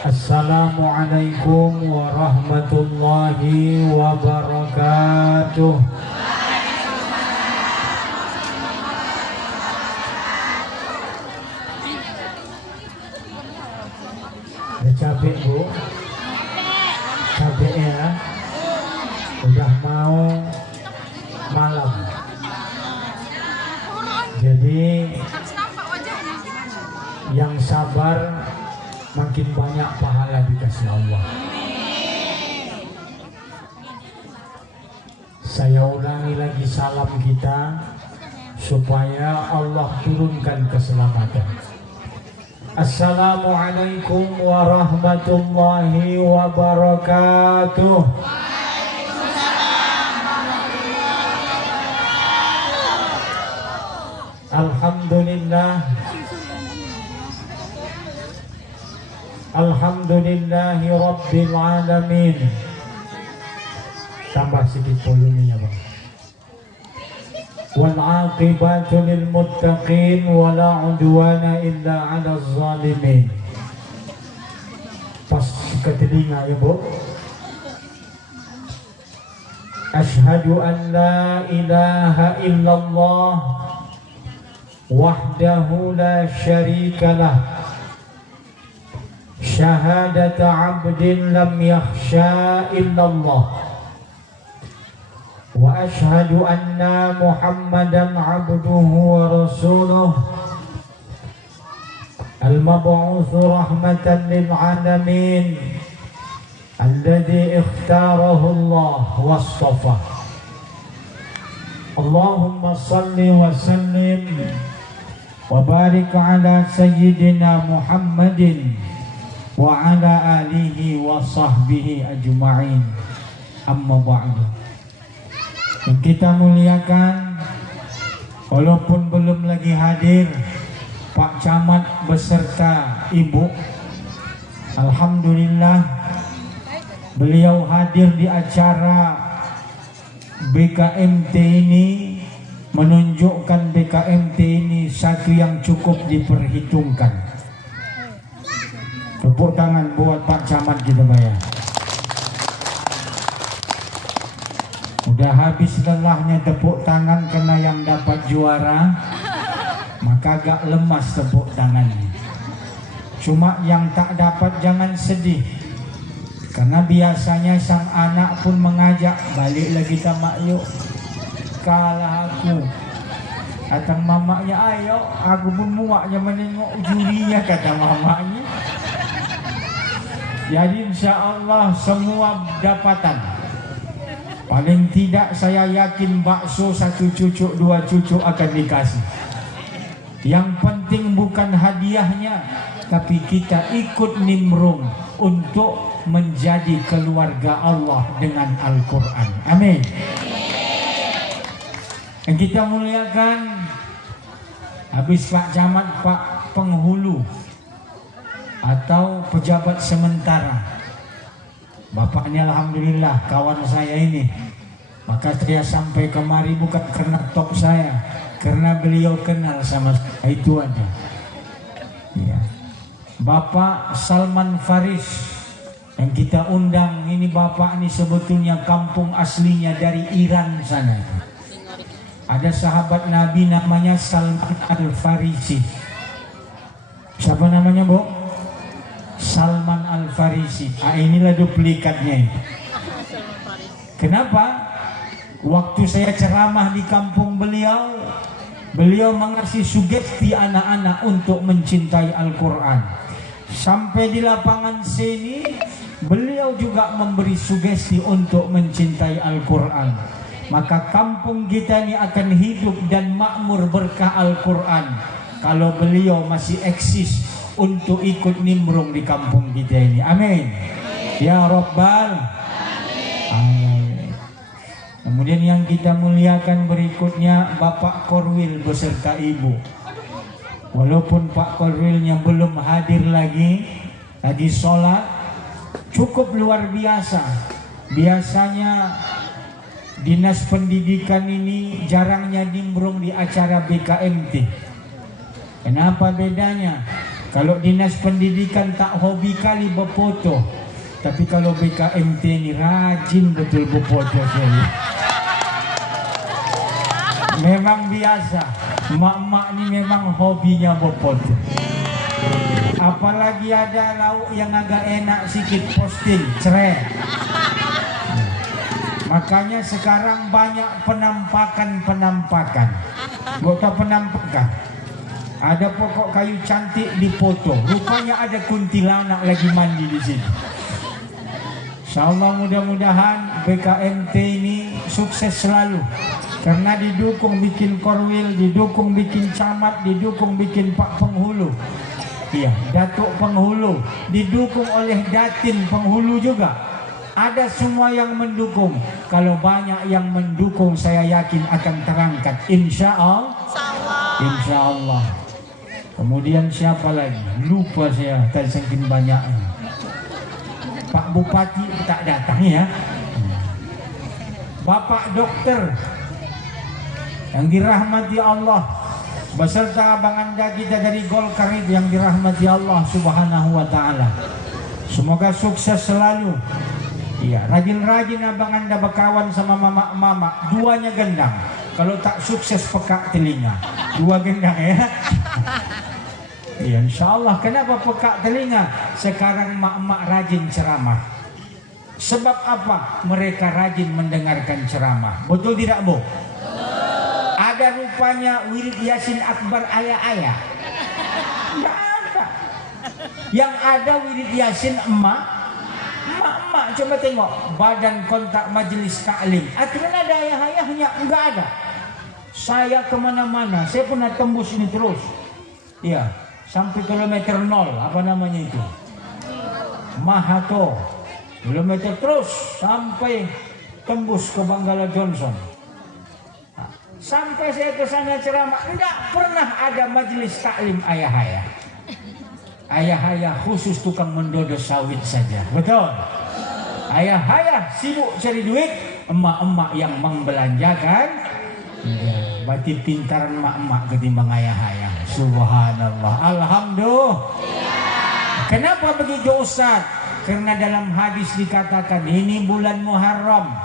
Assalamualaikum warahmatullahi wabarakatuh. Ada cabai bu? Cabai ya? Udah mau malam. Jadi yang sabar makin banyak pahala dikasih Allah. Saya ulangi lagi salam kita supaya Allah turunkan keselamatan. Assalamualaikum warahmatullahi wabarakatuh. Alhamdulillah. Alhamdulillahi Rabbil Alamin. Tambah sedikit volumenya bang. Wal aqibatu lil muttaqin wa la udwana illa 'alal zalimin. Pas ke telinga ya bu. Asyhadu an la ilaha illallah wahdahu la syarika lah. Syahadat abdin lam yakhsha illallah. Wa ashhadu anna Muhammadan abduhu wa rasuluh al-mab'utsu rahmatan lil alamin alladhi ikhtarahu Allah wastafa. Allahumma salli wa sallim wa barik ala sayyidina Muhammadin wa ala alihi wa sahbihi ajma'in. Amma ba'du. Yang kita muliakan, walaupun belum lagi hadir Pak Camat beserta Ibu, alhamdulillah beliau hadir di acara BKMT ini, menunjukkan BKMT ini satu yang cukup diperhitungkan. Tepuk tangan buat Pak Camat kita bayar. Udah habis lelahnya tepuk tangan karena yang dapat juara, maka agak lemas tepuk tangannya. Cuma yang tak dapat jangan sedih, karena biasanya sang anak pun mengajak balik lagi sama yuk. Kalah aku, kata mamanya, ayo aku pun muaknya menengok jurinya, kata mamanya. Jadi insya Allah semua dapatan. Paling tidak saya yakin bakso 1 cucuk 2 cucuk akan dikasih. Yang penting bukan hadiahnya, tapi kita ikut nimrung untuk menjadi keluarga Allah dengan Al-Quran. Amin. Yang kita muliakan, habis Pak Camat, Pak Penghulu atau pejabat sementara, bapaknya alhamdulillah kawan saya ini. Maka saya sampai kemari bukan karena top saya, karena beliau kenal sama saya, itu aja ya. Bapak Salman Faris yang kita undang ini, bapak ini sebetulnya kampung aslinya dari Iran sana. Ada sahabat Nabi namanya Salman Al-Farisi. Siapa namanya bu? Salman Al-Farisi. Inilah duplikatnya. Kenapa? Waktu saya ceramah di kampung beliau, beliau mengasih sugesti anak-anak untuk mencintai Al-Quran. Sampai di lapangan sini, beliau juga memberi sugesti untuk mencintai Al-Quran. Maka kampung kita ini akan hidup dan makmur berkah Al-Quran kalau beliau masih eksis untuk ikut nimbrung di kampung kita ini. Amin. Ya Rabbal Alamin. Kemudian yang kita muliakan berikutnya Bapak Korwil beserta Ibu. Walaupun Pak Korwilnya belum hadir lagi, tadi sholat cukup luar biasa. Biasanya Dinas Pendidikan ini jarangnya nimbrung di acara BKMT. Kenapa bedanya? Kalau dinas pendidikan tak hobi kali berfoto, tapi kalau BKMT ini rajin betul berfoto saya. Memang biasa, mak-mak ini memang hobinya berfoto. Apalagi ada lauk yang agak enak sikit posting, cerai. Makanya sekarang banyak penampakan. Gak penampakan. Ada pokok kayu cantik dipoto. Rupanya ada kuntilanak lagi mandi di sini. Insyaallah mudah-mudahan BKMT ini sukses selalu. Karena didukung bikin korwil, didukung bikin camat, didukung bikin Pak Penghulu. Iya, Datuk Penghulu, didukung oleh Datin Penghulu juga. Ada semua yang mendukung. Kalau banyak yang mendukung, saya yakin akan terangkat. Insya Allah. Insya Allah. Kemudian siapa lagi? Lupa saya, tadi saking banyaknya. Pak Bupati tak datang ya. Bapak Dokter yang dirahmati Allah, beserta abang anda kita dari Golkar yang dirahmati Allah Subhanahu wa Ta'ala. Semoga sukses selalu. Iya, rajin-rajin abang anda berkawan sama mama-mama, duanya gendang. Kalau tak sukses pekak telinga, dua gendang ya. Iya, insya Allah. Kenapa pekak telinga? Sekarang mak-mak rajin ceramah. Sebab apa? Mereka rajin mendengarkan ceramah. Betul tidak, Bu? Ada rupanya wirid Yasin Akbar ayah-ayah? Tidak ada. Yang ada wirid Yasin emak. Emak-emak coba tengok badan kontak majelis taklim. Aturan ada ayah-ayahnya? Enggak ada. Saya kemana-mana, saya pernah tembus ini terus. Iya, sampai kilometer 0, apa namanya itu? Mahato. Kilometer terus sampai tembus ke Banggala Johnson. Sampai saya ke sana ceramah, enggak pernah ada majelis taklim ayah-ayah. Ayah-ayah khusus tukang mendodo sawit saja. Betul. Ayah-ayah sibuk cari duit, emak-emak yang membelanjakan. Ya, berarti pintaran emak-emak ketimbang ayah-ayah. Subhanallah. Alhamdulillah. Kenapa begitu Ustaz? Karena dalam hadis dikatakan ini bulan Muharram,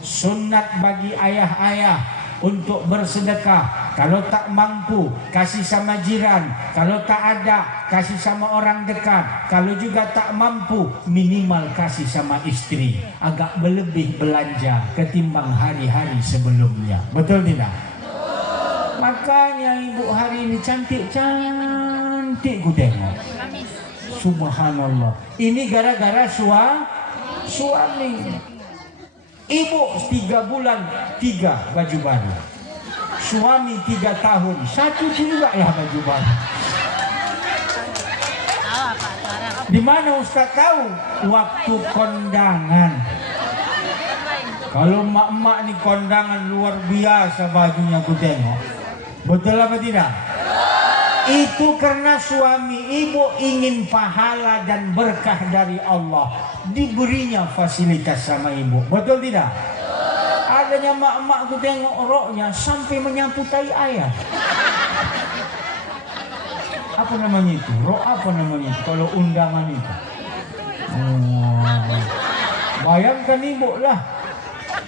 sunat bagi ayah-ayah untuk bersedekah. Kalau tak mampu, kasih sama jiran. Kalau tak ada, kasih sama orang dekat. Kalau juga tak mampu, minimal kasih sama istri. Agak berlebih belanja ketimbang hari-hari sebelumnya. Betul tidak? Makanya ibu hari ini cantik-cantik ku tengok. Subhanallah. Ini gara-gara suami. Ibu 3 bulan 3 baju baru. Suami 3 tahun 1 juga lah baju baru. Di mana Ustaz tahu? Waktu kondangan. Kalau mak-mak nih kondangan luar biasa bajunya aku tengok. Betul apa tidak? Itu karena suami ibu ingin pahala dan berkah dari Allah, diberinya fasilitas sama ibu. Betul tidak? Adanya mak-mak ku tengok roknya sampai menyapu tai ayam. Apa namanya itu? Rok apa namanya itu? Kalau undangan itu. Bayangkan ibu lah.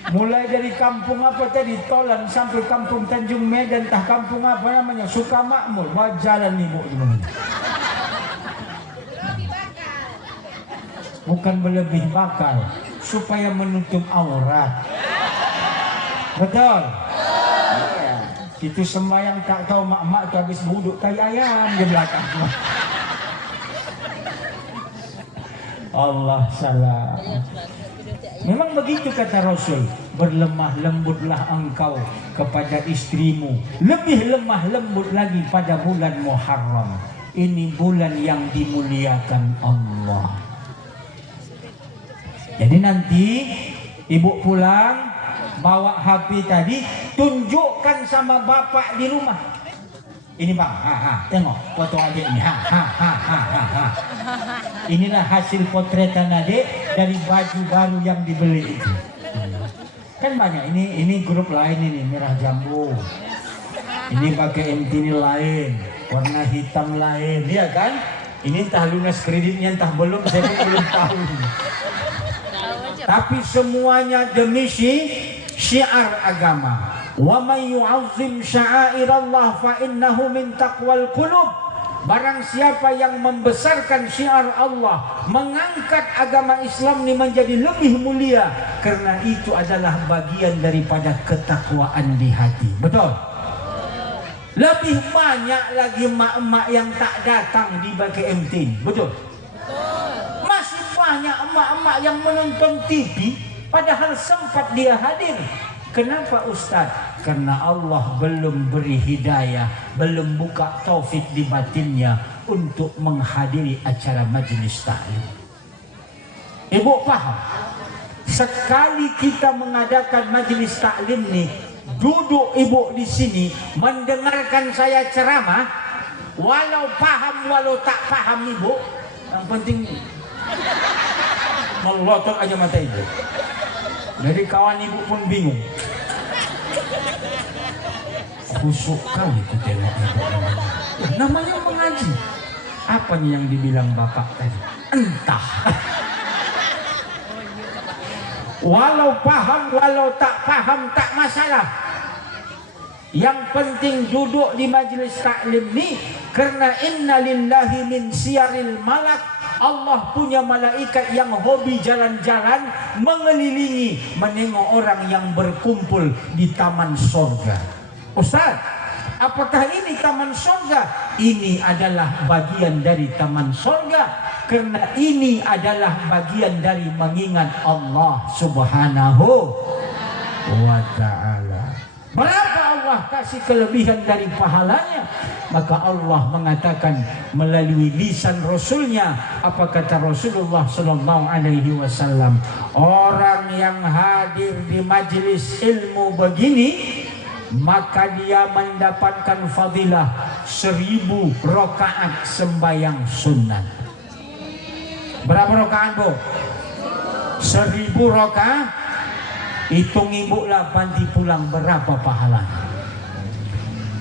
Mulai dari kampung apa tadi, Tolan sampai kampung Tanjung Medan, entah kampung apa namanya, Sukamakmur, berjalan ibu gimana? Bukan berlebih bakal, supaya menutup aurat. Betul? Ya. Itu sembahyang tak tahu mak-mak tu habis buduk tai ayam di belakang. Allah salah. Memang begitu kata Rasul, berlemah lembutlah engkau kepada istrimu, lebih lemah lembut lagi pada bulan Muharram. Ini bulan yang dimuliakan Allah. Jadi nanti ibu pulang bawa HP tadi, tunjukkan sama bapak di rumah. Ini bang, tengok foto adik ini, Inilah hasil potretan adik dari baju baru yang dibeli itu. Kan banyak, ini grup lain ini, merah jambu. Ini pakai MT ini lain, warna hitam lain, ya kan? Ini entah lunas kreditnya entah belum, saya belum tahu. Tapi semuanya demi syiar agama. Wa may yu'azzim sya'airallah fa innahu min taqwal qulub. Barang siapa yang membesarkan syiar Allah, mengangkat agama Islam ini menjadi lebih mulia, karena itu adalah bagian daripada ketakwaan di hati. Betul? Lebih banyak lagi emak-emak yang tak datang di BKM10. Betul? Masih banyak emak-emak yang menonton TV padahal sempat dia hadir. Kenapa Ustaz? Karena Allah belum beri hidayah, belum buka taufik di batinnya untuk menghadiri acara majelis taklim. Ibu paham? Sekali kita mengadakan majelis taklim nih, duduk ibu di sini mendengarkan saya ceramah, walau paham walau tak paham ibu, yang penting melotot aja mata ibu. Jadi kawan ibu pun bingung. Khusuk kali ku tengok ibu namanya mengaji. Apa nih yang dibilang bapak tadi? Entah. Walau paham walau tak paham tak masalah. Yang penting duduk di majelis taklim ni, karena inna lillahi min siyaril malak. Allah punya malaikat yang hobi jalan-jalan mengelilingi, menengok orang yang berkumpul di taman sorga. Ustaz, apakah ini taman sorga? Ini adalah bagian dari taman sorga, karena ini adalah bagian dari mengingat Allah subhanahu wa ta'ala. Berapa Allah kasih kelebihan dari pahalanya? Maka Allah mengatakan melalui lisan Rasulnya, apa kata Rasulullah sallallahu alaihi wasallam? Orang yang hadir di majelis ilmu begini, maka dia mendapatkan fadilah 1000 rakaat sembahyang sunnah. Berapa rakaat, Bu? 1000 rakaat. Hitung ibu lah panti pulang berapa pahalanya.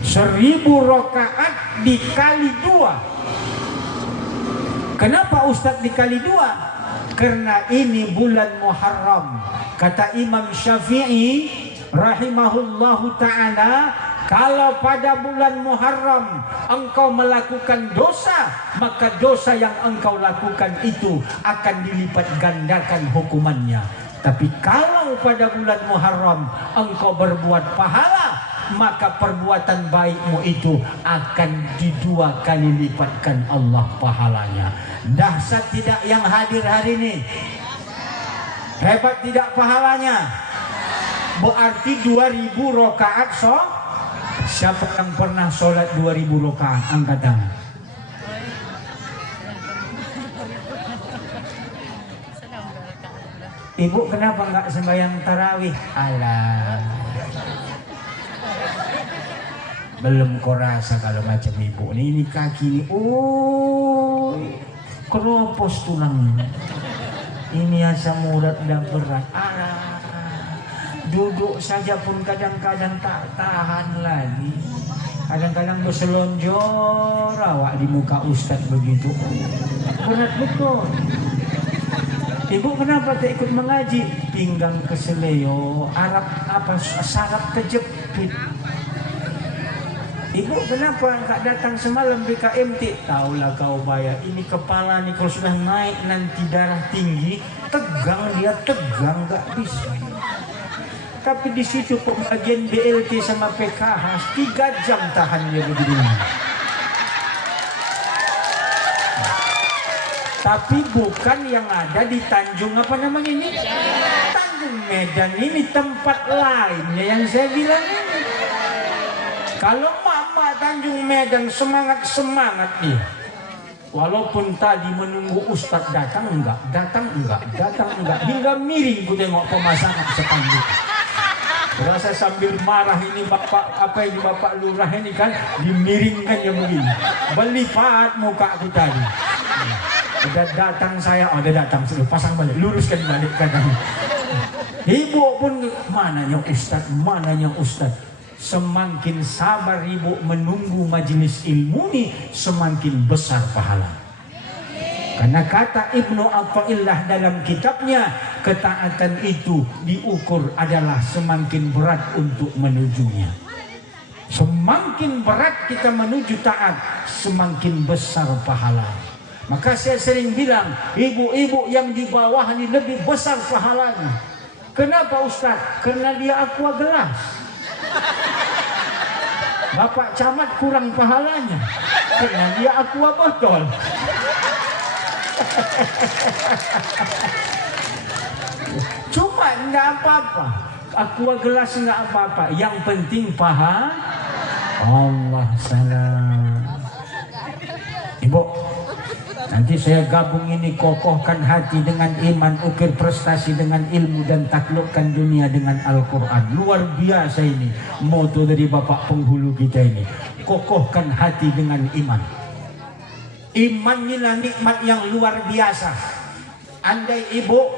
1000 rakaat dikali 2. Kenapa Ustaz dikali 2? Karena ini bulan Muharram. Kata Imam Syafi'i rahimahullahu ta'ala, kalau pada bulan Muharram engkau melakukan dosa, maka dosa yang engkau lakukan itu akan dilipat gandakan hukumannya. Tapi kalau pada bulan Muharram engkau berbuat pahala, maka perbuatan baikmu itu akan didua kali lipatkan Allah pahalanya. Dahsyat tidak yang hadir hari ini? Hebat tidak pahalanya? Berarti 2000 rakaat. Siapa yang pernah sholat 2000 rakaat? Angkat tangan. Ibu kenapa nggak sembahyang tarawih? Alah, belum kau rasa kalau macam ibu ini kaki ini, keropos tulangnya. Ini asam urat dah berat. Alah, duduk saja pun kadang-kadang tak tahan lagi. Kadang-kadang berselonjor awak di muka Ustaz begitu. Berat betul. Ibu kenapa tak ikut mengaji? Pinggang keseleo, saraf kejepit. Ibu kenapa enggak datang semalam BKMT? Taulah kau bayar. Ini kepala nih kalau sudah naik nanti darah tinggi, tegang dia, tegang enggak bisa. Tapi di situ pembagian BLT sama PKH 3 jam tahan dia begini. Tapi bukan yang ada di Tanjung apa namanya ini? Tanjung Medan ini tempat lainnya yang saya bilang ini. Kalau mama Tanjung Medan semangat nih. Walaupun tadi menunggu Ustadz datang enggak. Hingga miring ku tengok pemasangan sepanduk. Rasa sambil marah ini bapak lurah ini kan dimiringkan ya begini. Berlipat muka aku tadi. Udah datang saya, udah datang sudah pasang balik, luruskan balik kadang. Ibu pun mananya Ustadz. Semakin sabar ibu menunggu majelis ilmu ini, semakin besar pahala. Karena kata Ibnu Athaillah dalam kitabnya, ketaatan itu diukur adalah semakin berat untuk menujunya. Semakin berat kita menuju taat, semakin besar pahala. Maka saya sering bilang, ibu-ibu yang di bawah ini lebih besar pahalanya. Kenapa Ustaz? Karena dia aqua gelas. Bapak camat kurang pahalanya karena dia aqua botol. Cuma enggak apa-apa, aqua gelas enggak apa-apa, yang penting pahala. Allah salam. Ibu, nanti saya gabung ini, kokohkan hati dengan iman, ukir prestasi dengan ilmu, dan taklukkan dunia dengan Al-Quran. Luar biasa ini moto dari Bapak penghulu kita ini. Kokohkan hati dengan iman. Iman inilah nikmat yang luar biasa. Andai ibu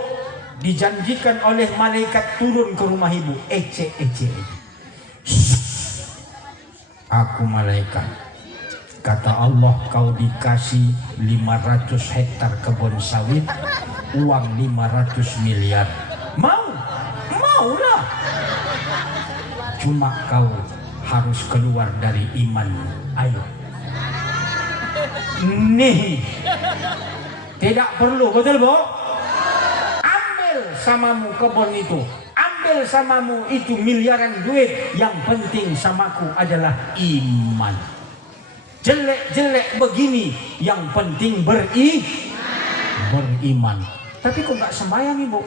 dijanjikan oleh malaikat turun ke rumah ibu, ece. Aku malaikat, kata Allah, kau dikasih 500 hektar kebun sawit, uang 500 miliar. Maulah. Cuma kau harus keluar dari iman. Ayo. Nih. Tidak perlu, betul Bu? Ambil samamu kebun itu. Ambil samamu itu miliaran duit. Yang penting samaku adalah iman. Jelek-jelek begini, yang penting beriman. Tapi kok nggak sembahyang ibu?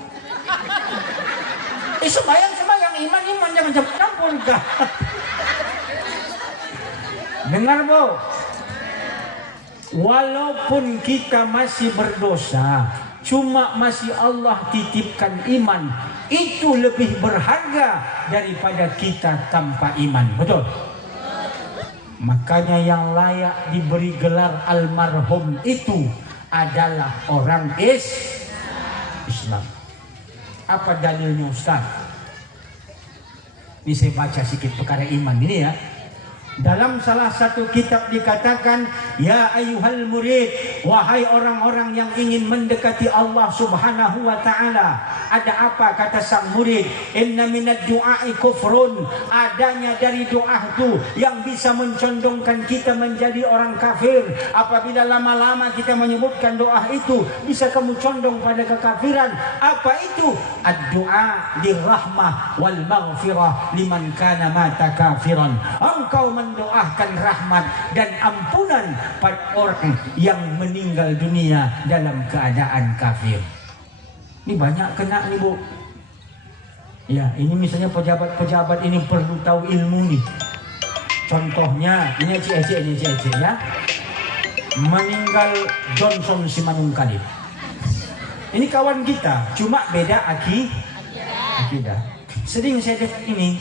Sembahyang iman jangan campur kah? Dengar Bu, walaupun kita masih berdosa, cuma masih Allah titipkan iman, itu lebih berharga daripada kita tanpa iman. Betul? Makanya yang layak diberi gelar almarhum itu adalah orang Islam. Apa dalilnya Ustaz? Ini saya baca sedikit perkara iman ini ya. Dalam salah satu kitab dikatakan, ya ayyuhal murid, wahai orang-orang yang ingin mendekati Allah Subhanahu wa taala. Ada apa, kata sang murid? Inna minad du'ai kufrun. Adanya dari doa itu yang bisa mencondongkan kita menjadi orang kafir. Apabila lama-lama kita menyebutkan doa itu, bisa kamu condong pada kekafiran. Apa itu? Ad-du'a dirrahmah wal maghfirah liman kana mata kafiran. Engkau mendoakan rahmat dan ampunan pada orang yang meninggal dunia dalam keadaan kafir. Ini banyak kena nih Bu. Ya, ini misalnya pejabat-pejabat ini perlu tahu ilmu nih. Contohnya ini Ece ya. Meninggal Johnson Simanungkalit. Ini kawan kita, cuma beda akidah. Sering saya dengar ini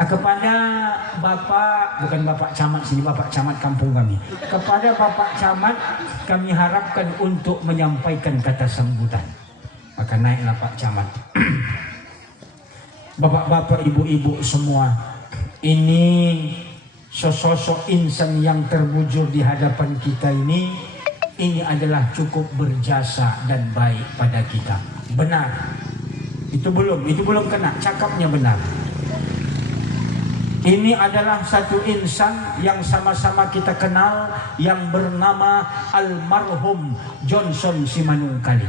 kepada Bapak, bukan Bapak Camat sini, Bapak Camat kampung kami. Kepada Bapak Camat kami harapkan untuk menyampaikan kata sambutan. Maka naiklah Pak Camat. Bapak-bapak, ibu-ibu semua, ini sosok insan yang terbujur di hadapan kita ini adalah cukup berjasa dan baik pada kita. Benar. Itu belum kena, cakapnya benar. Ini adalah satu insan yang sama-sama kita kenal, yang bernama almarhum Johnson Simanungkalit.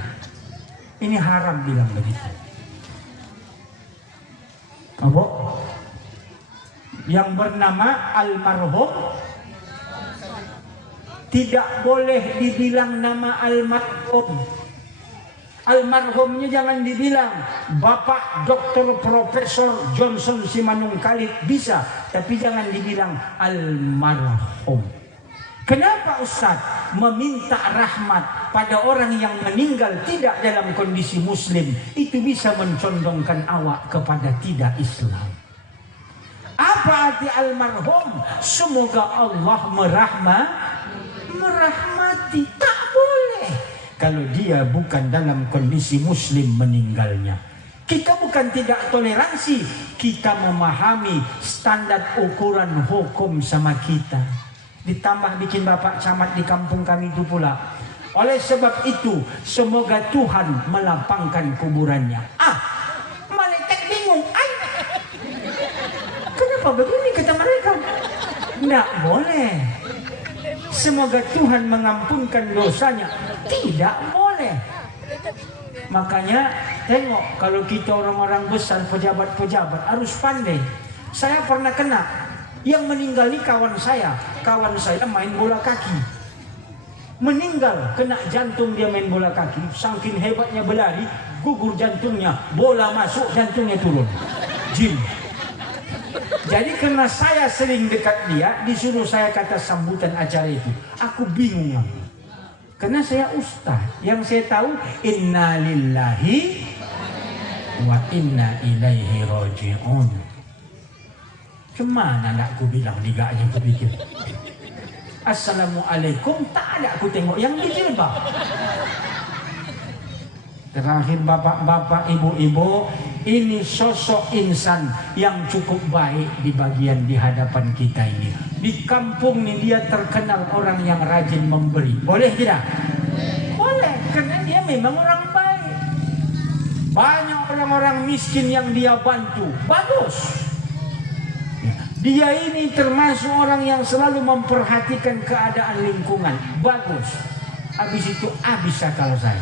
Ini haram bilang begitu. Apa? Yang bernama almarhum tidak boleh dibilang nama almarhum. Almarhumnya jangan dibilang Bapak Dr. Profesor Johnson Simanungkalit, bisa, tapi jangan dibilang almarhum. Kenapa Ustaz meminta rahmat pada orang yang meninggal tidak dalam kondisi muslim? Itu bisa mencondongkan awak kepada tidak Islam. Apa arti almarhum? Semoga Allah merahmati. Tak boleh kalau dia bukan dalam kondisi muslim meninggalnya. Kita bukan tidak toleransi, kita memahami standar ukuran hukum sama kita. Ditambah bikin Bapak Camat di kampung kami itu pula, Oleh sebab itu, semoga Tuhan melapangkan kuburannya. Malaikat bingung. Kenapa begini kata mereka? Tidak boleh. Semoga Tuhan mengampunkan dosanya. Tidak boleh. Makanya tengok, kalau kita orang-orang besar, pejabat-pejabat harus pandai. Saya pernah kena, yang meninggali kawan saya main bola kaki. Meninggal, kena jantung, dia main bola kaki. Saking hebatnya berlari, gugur jantungnya, bola masuk, jantungnya turun. Jin. Jadi karena saya sering dekat dia, disuruh saya kata sambutan acara itu. Aku bingung lah. Karena saya ustaz, yang saya tahu inna lillahi wa inna ilaihi raji'un. Kemana nak aku bilang digaknya aku pikir. Assalamualaikum, tak ada aku tengok yang dijilbab. Terakhir bapak-bapak, ibu-ibu, ini sosok insan yang cukup baik di bagian di hadapan kita ini. Di kampung ini dia terkenal orang yang rajin memberi. Boleh tidak? Boleh, karena dia memang orang baik. Banyak orang-orang miskin yang dia bantu. Bagus. Dia ini termasuk orang yang selalu memperhatikan keadaan lingkungan. Bagus. Habis itu habis akal saya.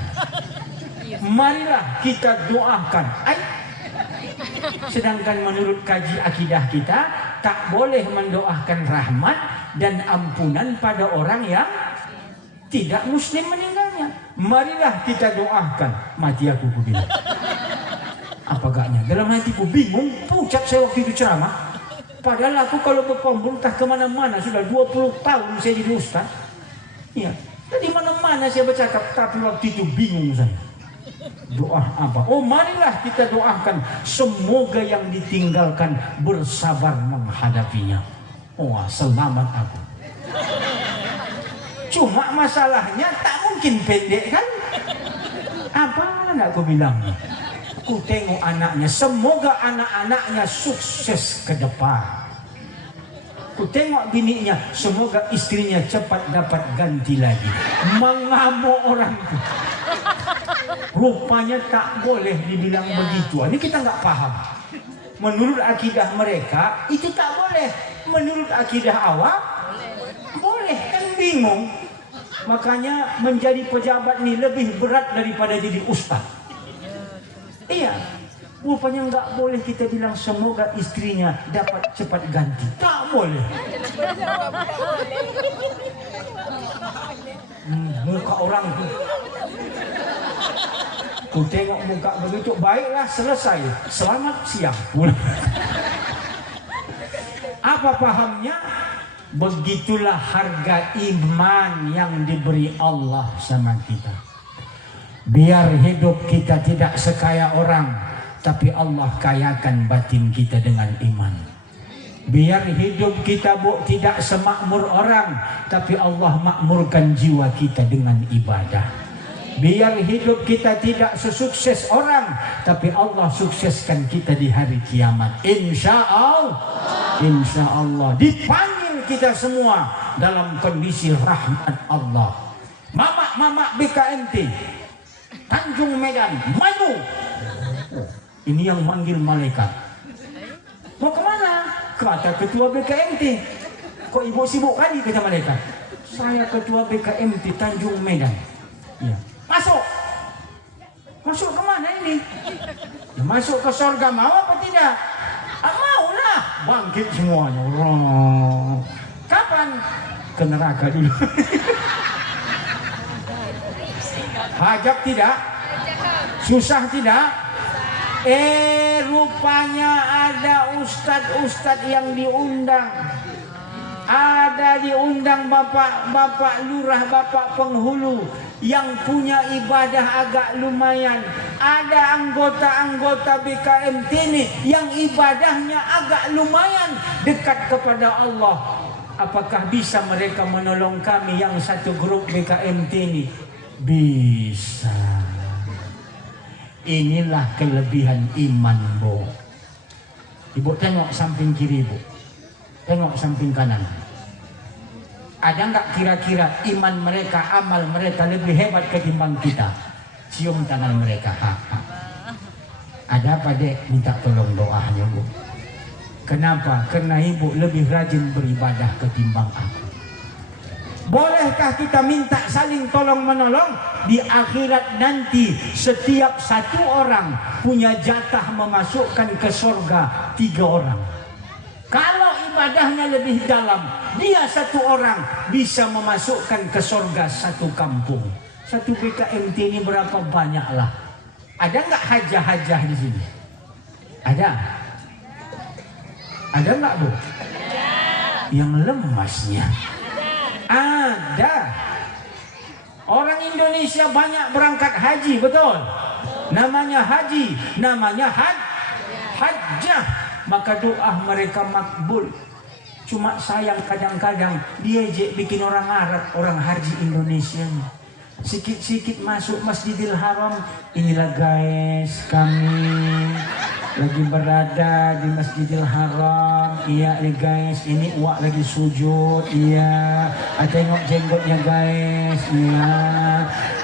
Marilah kita doakan. Sedangkan menurut kaji akidah kita, tak boleh mendoakan rahmat dan ampunan pada orang yang tidak muslim meninggalnya. Marilah kita doakan. Mati aku bilang. Apa gaknya? Dalam hatiku bingung, pucat saya waktu itu ceramah. Padahal aku kalau berkumpul entah kemana-mana, sudah 20 tahun saya jadi ustaz. Iya, di mana-mana saya bercakap, tapi waktu itu bingung saya. Doa apa? Oh, marilah kita doakan semoga yang ditinggalkan bersabar menghadapinya. Oh, selamat aku. Cuma masalahnya tak mungkin pendek kan? Apa nak aku bilang? Ku tengok anaknya, semoga anak-anaknya sukses ke depan. Ku tengok bininya, semoga istrinya cepat dapat ganti lagi. Mengamuk orang itu. Rupanya tak boleh dibilang begitu. Ini kita nggak paham. Menurut akidah mereka itu tak boleh. Menurut akidah awam boleh. Kan bingung. Makanya menjadi pejabat ini lebih berat daripada jadi ustaz. Iya, rupanya nggak boleh kita bilang semoga istrinya dapat cepat ganti. Tak boleh. Muka orang tu. Ku tengok muka begitu, baiklah selesai. Selamat siang. Apa pahamnya? Begitulah harga iman yang diberi Allah sama kita. Biar hidup kita tidak sekaya orang, tapi Allah kayakan batin kita dengan iman. Biar hidup kita tidak semakmur orang, tapi Allah makmurkan jiwa kita dengan ibadah. Biar hidup kita tidak sesukses orang, tapi Allah sukseskan kita di hari kiamat. Insya Allah dipanggil kita semua dalam kondisi rahmat Allah. Mama BKMT Tanjung Medan, maju. Ini yang manggil malaikat. Mau kemana? Kata ketua BKMT. Kok ibu sibuk kali kata malaikat? Saya ketua BKMT Tanjung Medan. Ya. Masuk. Masuk kemana ini? Ya, masuk ke surga mau apa tidak? Maulah. Bangkit semuanya. Kapan? Ke neraka dulu. Hajab tidak? Susah tidak? Rupanya ada ustadz yang diundang. Ada diundang bapak lurah, bapak penghulu yang punya ibadah agak lumayan. Ada anggota-anggota BKMT ini yang ibadahnya agak lumayan dekat kepada Allah. Apakah bisa mereka menolong kami yang satu grup BKMT ini? Bisa. Inilah kelebihan iman, Bu. Ibu tengok samping kiri, Bu. Tengok samping kanan. Ada nggak kira-kira iman mereka, amal mereka lebih hebat ketimbang kita? Cium tangan mereka. Ada apa dek? Minta tolong doanya bu. Kenapa? Karena ibu lebih rajin beribadah ketimbang aku. Bolehkah kita minta saling tolong menolong? Di akhirat nanti setiap satu orang punya jatah memasukkan ke surga 3 orang. Kalau ibadahnya lebih dalam, dia 1 orang bisa memasukkan ke surga 1 kampung. 1 BKMT ini berapa banyak lah? Ada nggak hajah-hajah di sini? Ada? Ada nggak bu? Yang lemasnya? Ada. Orang Indonesia banyak berangkat haji, betul? Namanya haji, namanya hajjah. Maka doa mereka makbul. Cuma sayang kadang-kadang dia bikin orang Arab, orang haji Indonesia. Sikit-sikit masuk Masjidil Haram. Inilah guys, kami lagi berada di Masjidil Haram. Iya nih guys, ini uak lagi sujud. Iya, tengok jenggotnya guys. Iya,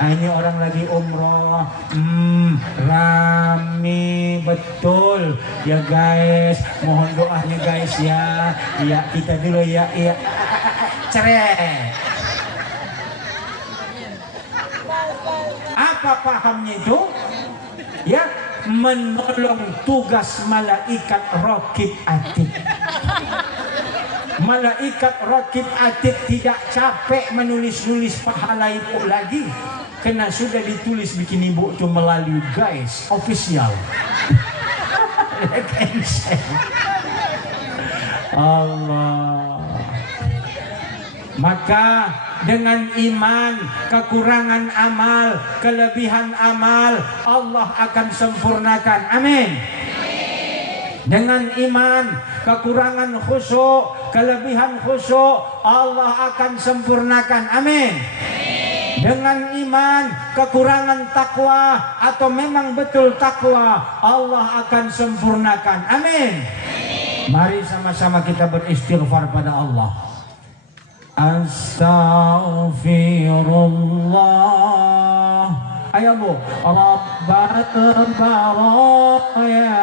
ini orang lagi umroh. Rame betul ya guys. Mohon doanya guys ya. Iya, kita dulu ya. Iya, cerai. Apa pahamnya itu? Ya, menolong tugas malaikat raqib atid. Malaikat raqib atid tidak capek menulis-nulis pahala ibu lagi, karena sudah ditulis bikin ibu itu melalui guys official. Allah. Maka dengan iman, kekurangan amal, kelebihan amal, Allah akan sempurnakan. Amin. Dengan iman, kekurangan khusyuk, kelebihan khusyuk, Allah akan sempurnakan. Amin. Dengan iman, kekurangan takwa atau memang betul takwa, Allah akan sempurnakan. Amin. Mari sama-sama kita beristighfar pada Allah. Astaghfirullah. Ayo bu. Rabbatul baraya.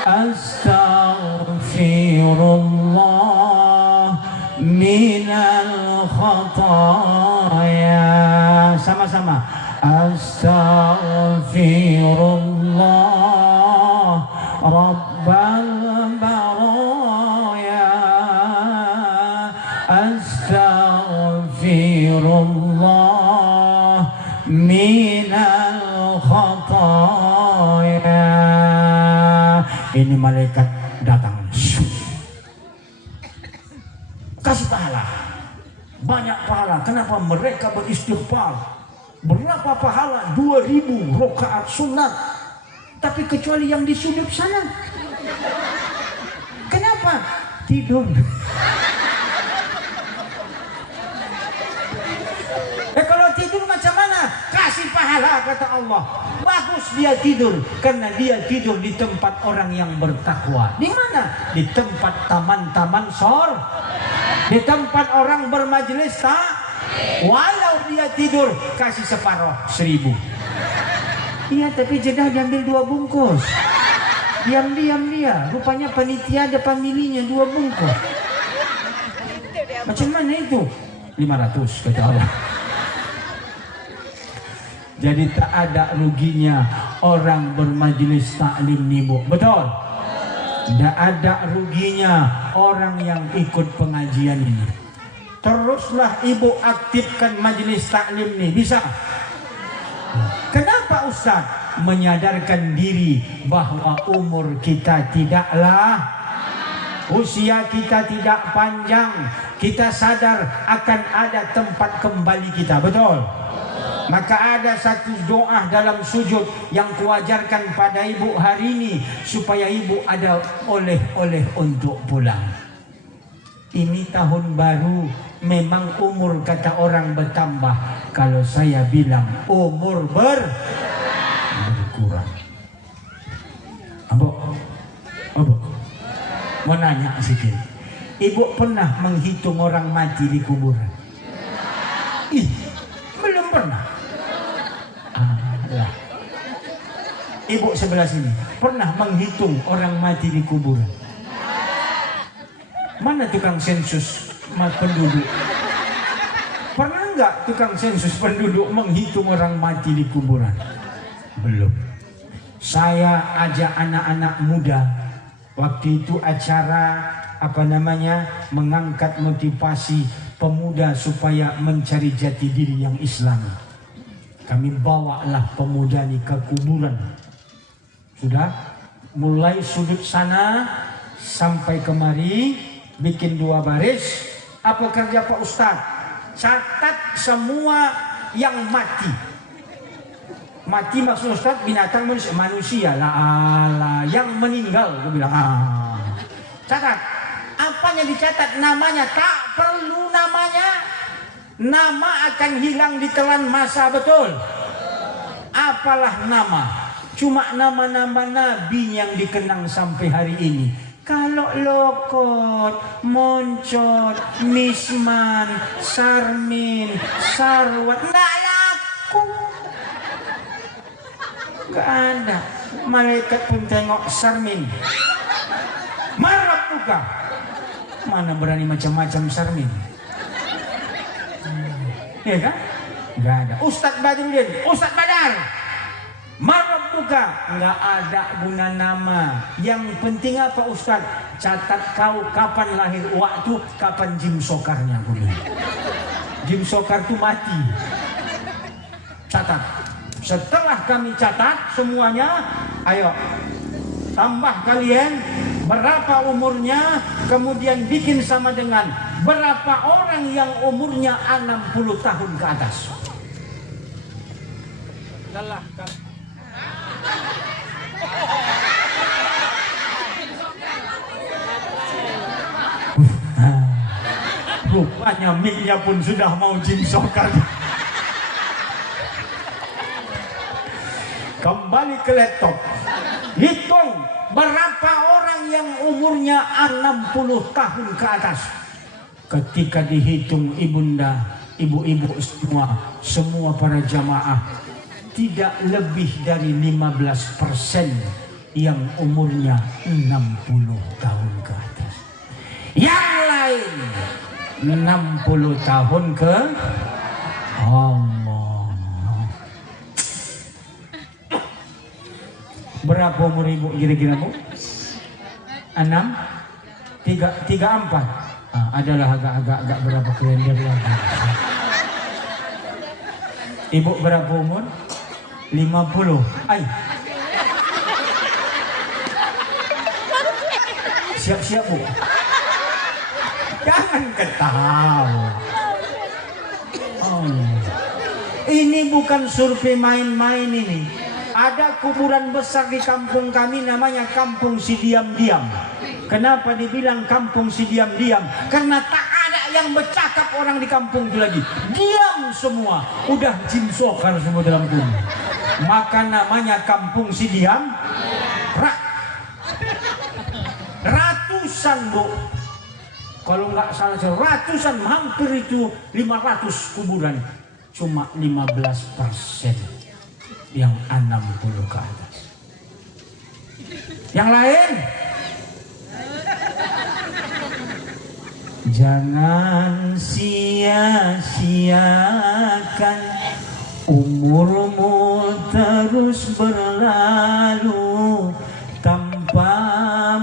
Astaghfirullah minal khataya. Sama-sama. Astaghfirullah Rabbal baraya. Astaghfirullah minal khataya. Ini malaikat datang, kasih pahala, banyak pahala. Kenapa? Mereka beristighfar. Berapa pahala? 2000 rakaat sunat. Tapi kecuali yang di sudut sana. Kenapa? Tidur. Kalau tidur macam mana? Kasih pahala kata Allah. Bagus dia tidur, karena dia tidur di tempat orang yang bertakwa. Di mana? Di tempat taman-taman di tempat orang bermajelis walau dia tidur, kasih separuh 1000. Iya, tapi jedah diambil 2 bungkus. Diam-diam dia. Rupanya panitia ada pamilinya 2 bungkus. Macam mana itu? 500 kata Allah. Jadi tak ada ruginya orang bermajelis taklim nih bu. Betul? Tak ada ruginya orang yang ikut pengajian ini. Teruslah ibu aktifkan majelis taklim nih. Bisa? Kenapa Ustaz? Menyadarkan diri bahwa umur kita tidaklah, usia kita tidak panjang. Kita sadar akan ada tempat kembali kita. Betul? Maka ada satu doa dalam sujud yang kuajarkan pada ibu hari ini, supaya ibu ada oleh-oleh untuk pulang. Ini tahun baru, memang umur kata orang bertambah. Kalau saya bilang umur berkurang. Abok, mau nanya sedikit. Ibu pernah menghitung orang mati di kuburan? Ih, belum pernah. Lah. Ibu sebelah sini pernah menghitung orang mati di kuburan? Mana tukang sensus penduduk? Pernah nggak tukang sensus penduduk menghitung orang mati di kuburan? Belum. Saya ajak anak-anak muda waktu itu acara mengangkat motivasi pemuda supaya mencari jati diri yang Islami. Kami bawalah pemuda ini ke kuburan. Sudah mulai sudut sana sampai kemari, bikin 2 baris. Apa kerja Pak Ustadz? Catat semua yang mati. Mati maksud Ustadz binatang manusia lah, yang meninggal. Gue bilang catat. Apanya dicatat? Namanya. Tak perlu namanya. Nama akan hilang ditelan masa, betul? Apalah nama? Cuma nama-nama nabi yang dikenang sampai hari ini. Kalau Lokot, Moncot, Misman, Sarmin, Sarwat, nggak laku. Nggak ada. Malaikat pun tengok Sarmin. Marah buka. Mana berani macam-macam Sarmin? Iya kan? Nggak ada. Ustadz Badruddin, Ustadz Badar. Marah buka. Nggak ada guna nama. Yang penting apa Ustadz? Catat kau kapan lahir, waktu, kapan Jim Sokarnya. Jim Sokar itu mati. Catat. Setelah kami catat semuanya, ayo tambah kalian berapa umurnya, kemudian bikin sama dengan berapa orang yang umurnya 60 tahun ke atas. Lelah kan? Rupanya mic-nya pun sudah mau Jim Sokar. Kembali ke laptop. Hitung berapa orang yang umurnya 60 tahun ke atas. Ketika dihitung ibunda, ibu-ibu semua para jamaah, tidak lebih dari 15% yang umurnya 60 tahun ke atas. Yang lain 60 tahun ke Allah. Berapa umur ibu kira-kira Bu? 6? 34? Adalah agak berapa kalender lagi. Ibu berapa umur? 50. Ay. Siap-siap Bu. Jangan ketawa. Oh. Ini bukan survei main-main ini. Ada kuburan besar di kampung kami namanya Kampung Si Diam-Diam. Kenapa dibilang Kampung Si Diam-Diam? Karena tak ada yang bercakap orang di kampung itu lagi. Diam semua. Udah Jim Sokar semua dalam kubur. Maka namanya Kampung Si Diam. Ratusan Bu. Kalau nggak salah ratusan, hampir itu 500 kuburan. Cuma 15% yang 60 ke atas. Yang lain jangan sia-siakan umurmu terus berlalu tanpa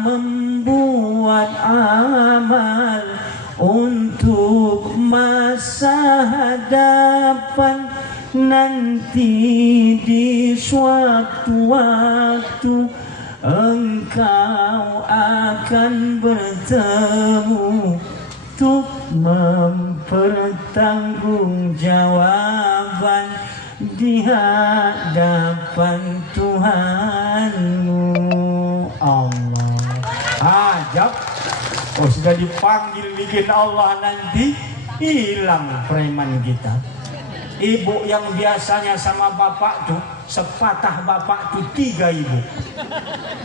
membuat amal untuk masa hadapan. Nanti di suatu waktu engkau akan bertemu untuk mempertanggungjawabkan di hadapan Tuhanmu. Allah ajab. Oh, sudah dipanggil bikin Allah, nanti hilang preman kita. Ibu yang biasanya sama bapak tuh sepatah bapak tuh 3 ibu.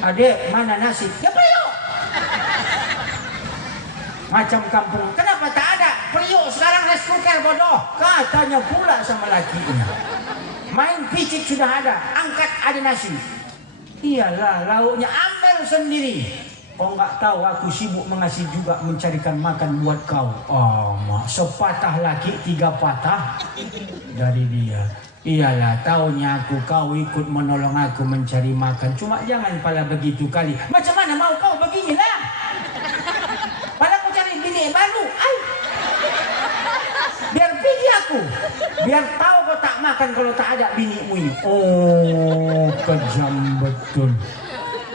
Adek mana nasi? Ya belum. Macam kampung. Kenapa tak ada? Periuk sekarang rice cooker bodoh. Katanya pula sama lakinya. Main picit sudah ada. Angkat ada nasi. Iyalah lauknya ambil sendiri. Kau nggak tahu aku sibuk mengasih juga mencarikan makan buat kau. Oh, mak, sepatah laki 3 patah dari dia. Iyalah, taunya aku kau ikut menolong aku mencari makan. Cuma jangan pala begitu kali. Macam mana mau kau beginilah? Pala aku cari bini baru. Ay. Biar pergi aku. Biar tahu kau tak makan kalau tak ada binimu ini. Oh, kejam betul.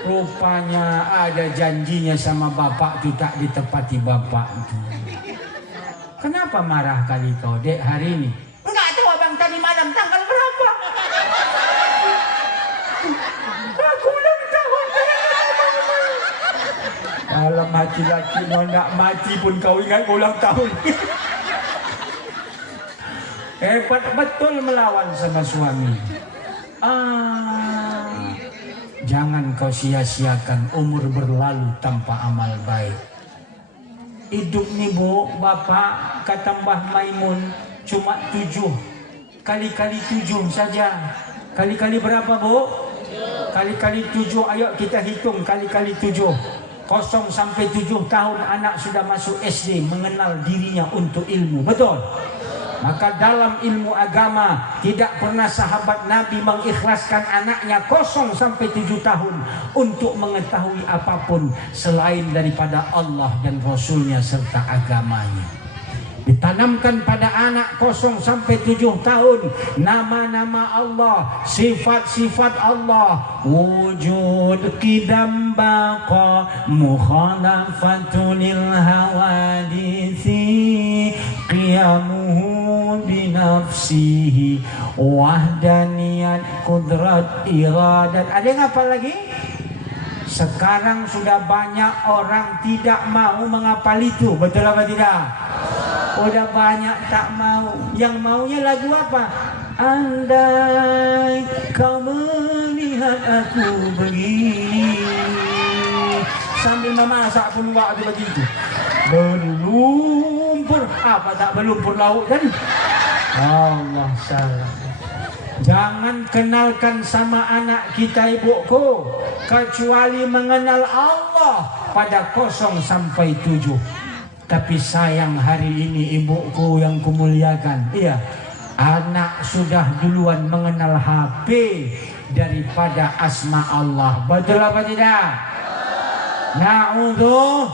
Rupanya ada janjinya sama bapak tu tak ditepati bapak tu. Kenapa marah kali kau, Dek, hari ini? Enggak tahu abang tadi malam tanggal berapa. Aku ulang tahun. Dalam hati laki nak mati pun kau ingat ulang tahun. Hebat betul melawan sama suami. Jangan kau sia-siakan umur berlalu tanpa amal baik. Hidup nih bu, bapak kata Mbah Maimun cuma 7 kali-kali 7 saja. Kali-kali berapa bu? Kali-kali 7. Ayo kita hitung kali-kali 7. 0 sampai 7 tahun anak sudah masuk SD, mengenal dirinya untuk ilmu. Betul? Maka dalam ilmu agama tidak pernah sahabat Nabi mengikhlaskan anaknya 0 sampai 7 tahun untuk mengetahui apapun selain daripada Allah dan Rasulnya serta agamanya. Ditanamkan pada anak 0 sampai 7 tahun nama-nama Allah, sifat-sifat Allah, wujud qidam baqa mukhalafatunil hawadisi qiyamuhu binafsihi wahdaniyat kudrat iradat. Ada yang apa lagi? Sekarang sudah banyak orang tidak mau menghafal itu. Betul apa tidak? Udah banyak tak mau. Yang maunya lagu apa? Andai kau melihat aku begini, sambil memasak pun waktu begitu. Berlumpur. Apa tak berlumpur lauk tadi? Allah salah. Jangan kenalkan sama anak kita ibuku kecuali mengenal Allah pada 0 sampai 7. Tapi sayang hari ini ibuku yang kumuliakan, iya, anak sudah duluan mengenal HP daripada asma Allah. Betul apa tidak? Na'udzuh.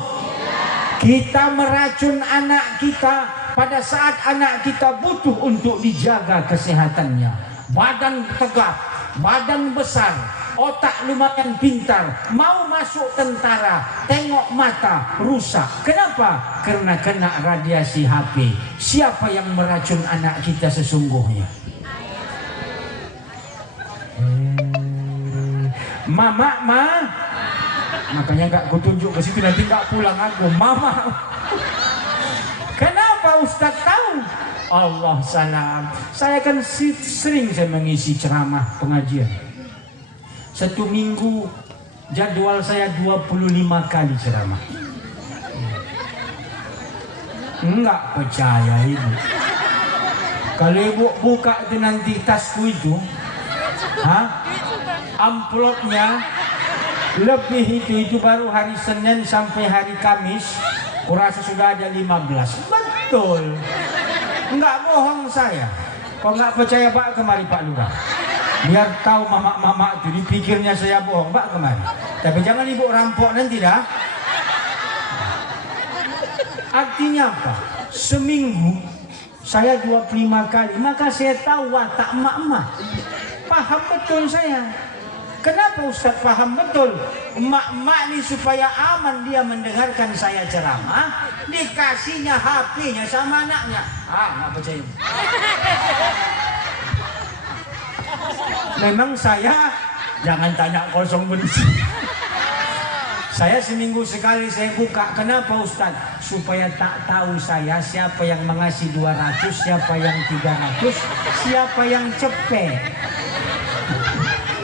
Kita meracun anak kita pada saat anak kita butuh untuk dijaga kesehatannya. Badan tegap, badan besar, otak lumayan pintar, mau masuk tentara, tengok mata rusak. Kenapa? Karena kena radiasi HP. Siapa yang meracun anak kita sesungguhnya? Mama, makanya nggak kutunjuk ke situ, nanti nggak pulang aku. Mama. Kenapa Ustaz tahu? Allah salam. Saya kan sering saya mengisi ceramah pengajian. 1 minggu jadwal saya 25 kali ceramah. Enggak percaya ibu. Kalau ibu buka itu nanti tasku itu, amplopnya lebih itu baru hari Senin sampai hari Kamis. Kurasa sudah ada 15. Betul. Enggak bohong saya. Kalau enggak percaya Pak kemari Pak Lurah. Biar tahu mama-mama itu dipikirnya saya bohong. Pak kemari. Tapi jangan ibu rampok nanti dah. Artinya apa? Seminggu saya 25 kali. Maka saya tahu watak emak-emak. Paham betul saya. Kenapa Ustaz paham betul? Emak-emak ini supaya aman dia mendengarkan saya ceramah, dikasihnya HP-nya sama anaknya. Nggak percaya. Memang saya, jangan tanya kosong bersih. Saya seminggu sekali saya buka. Kenapa Ustaz? Supaya tak tahu saya siapa yang mengasih 200, siapa yang 300, siapa yang cepet.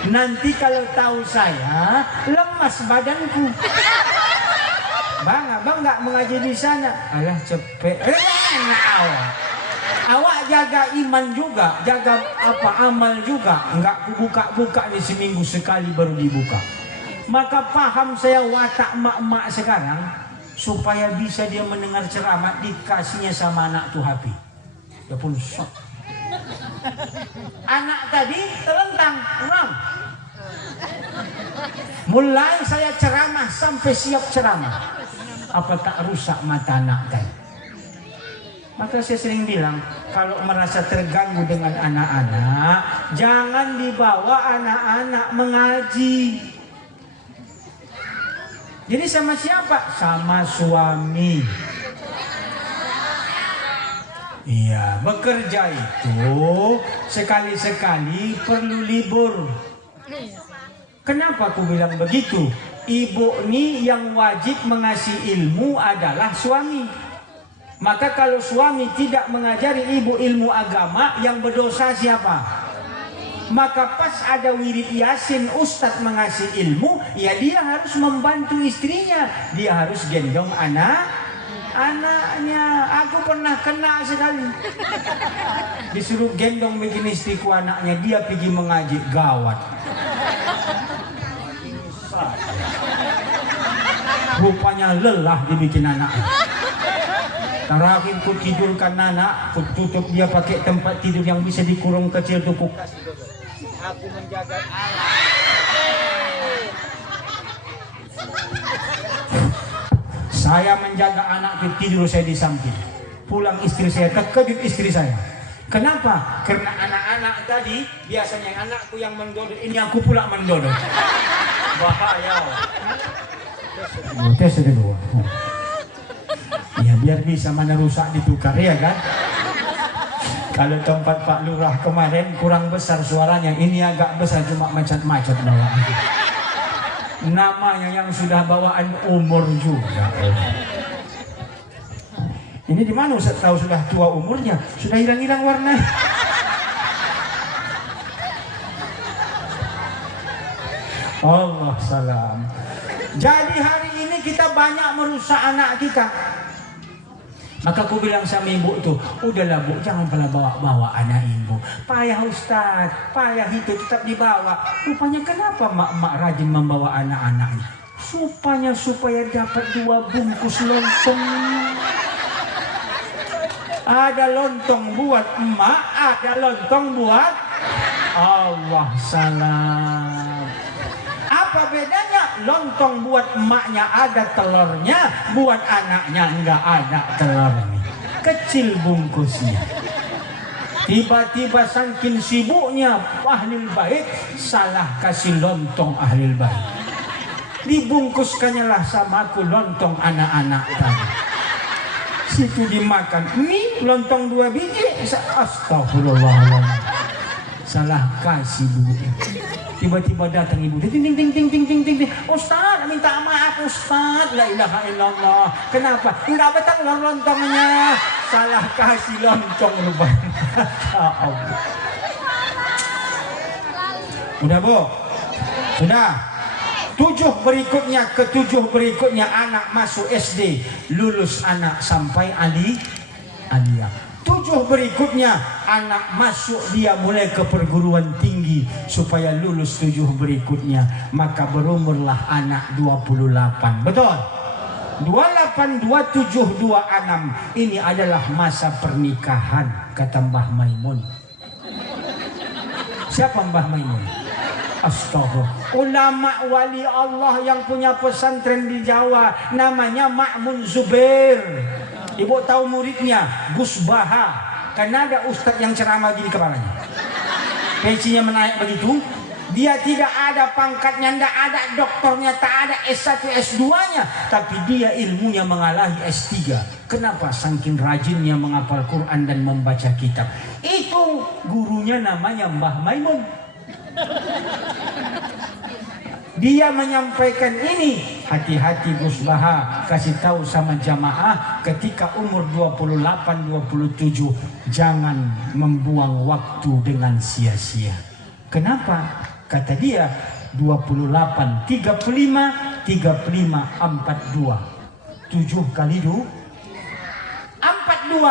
Nanti kalau tahu saya, lemas badanku. Bang, abang nggak mengaji di sana. Alah cepet. Awak jaga iman juga, jaga amal juga. Nggak buka-buka nih seminggu sekali baru dibuka. Maka paham saya watak mak-mak sekarang, supaya bisa dia mendengar ceramah dikasihnya sama anak tuh HP. Ya pun sok. Anak tadi terentang, ram. Mulai saya ceramah sampai siap ceramah. Apa tak rusak mata anak tadi? Maka saya sering bilang, kalau merasa terganggu dengan anak-anak, jangan dibawa anak-anak mengaji. Jadi sama siapa? Sama suami. Iya, bekerja itu sekali-sekali perlu libur. Kenapa aku bilang begitu? Ibu ini yang wajib mengasih ilmu adalah suami. Maka kalau suami tidak mengajari ibu ilmu agama, yang berdosa siapa? Maka pas ada wirid yasin ustadz mengasih ilmu, ya dia harus membantu istrinya. Dia harus gendong anaknya. Aku pernah kena sekali. Disuruh gendong bikin istriku anaknya, dia pergi mengaji, gawat. Rupanya lelah dibikin anaknya. Terakhir ku tidurkan anak, ku tutup dia pakai tempat tidur yang bisa dikurung kecil tuh. Aku menjaga anak. Saya menjaga anak tidur saya di samping. Pulang istri saya, terkejut istri saya. Kenapa? Karena anak-anak tadi biasanya anakku yang mendodol, ini aku pula mendodol. Bahaya. Tes dulu. Ya biar bisa mana rusak ditukar ya kan. Kalau tempat Pak Lurah kemarin kurang besar suaranya, ini agak besar cuma macet-macet bawaan. Namanya yang sudah bawaan umur juga. Ini di mana Ustaz tahu sudah tua umurnya, sudah hilang-hilang warna. Allah salam. Jadi hari ini kita banyak merusak anak kita. Maka aku bilang sama ibu tuh, udahlah bu, jangan pernah bawa-bawa anak ibu. Payah Ustaz, payah itu tetap dibawa. Rupanya kenapa mak-mak rajin membawa anak-anaknya? Supaya dapat 2 bungkus lontong. Ada lontong buat emak, ada lontong buat Allah salam. Apa bedanya? Lontong buat emaknya ada telurnya, buat anaknya enggak ada telurnya. Kecil bungkusnya. Tiba-tiba saking sibuknya ahlul bait salah kasih lontong ahlul bait. Dibungkuskannya lah sama aku lontong anak-anak tadi. Situ dimakan. Mie lontong 2 biji. Astagfirullahaladzim. Salah kasih bu. Tiba-tiba datang ibu, ting ting ting ting ting ting ting. Ustaz, minta maaf Ustaz. La ilaha illallah. Kenapa? Enggak betul lontongnya. Salah kasih lontong rupanya. Allah. Udah bu? Sudah. 7 berikutnya anak masuk SD, lulus anak sampai aliyah. 7 berikutnya anak masuk dia mulai ke perguruan tinggi supaya lulus 7 berikutnya, maka berumurlah anak 28. Betul? 28, 27, 26 ini adalah masa pernikahan kata Mbah Maimun. Siapa Mbah Maimun? Astagfirullah. Ulama wali Allah yang punya pesantren di Jawa namanya Ma'mun Zubair. Ibu tahu muridnya Gus Baha. Karena ada ustadz yang ceramah gini kepalanya. Pensinya menaik begitu. Dia tidak ada pangkatnya, tidak ada doktornya, tak ada S1, S2-nya. Tapi dia ilmunya mengalahi S3. Kenapa? Saking rajinnya menghafal Quran dan membaca kitab. Itu gurunya namanya Mbah Maimun. Dia menyampaikan ini, hati-hati Gus Baha, kasih tahu sama jamaah ketika umur 28-27 jangan membuang waktu dengan sia-sia. Kenapa? Kata dia 28, 35, 42. 7 kali 2 42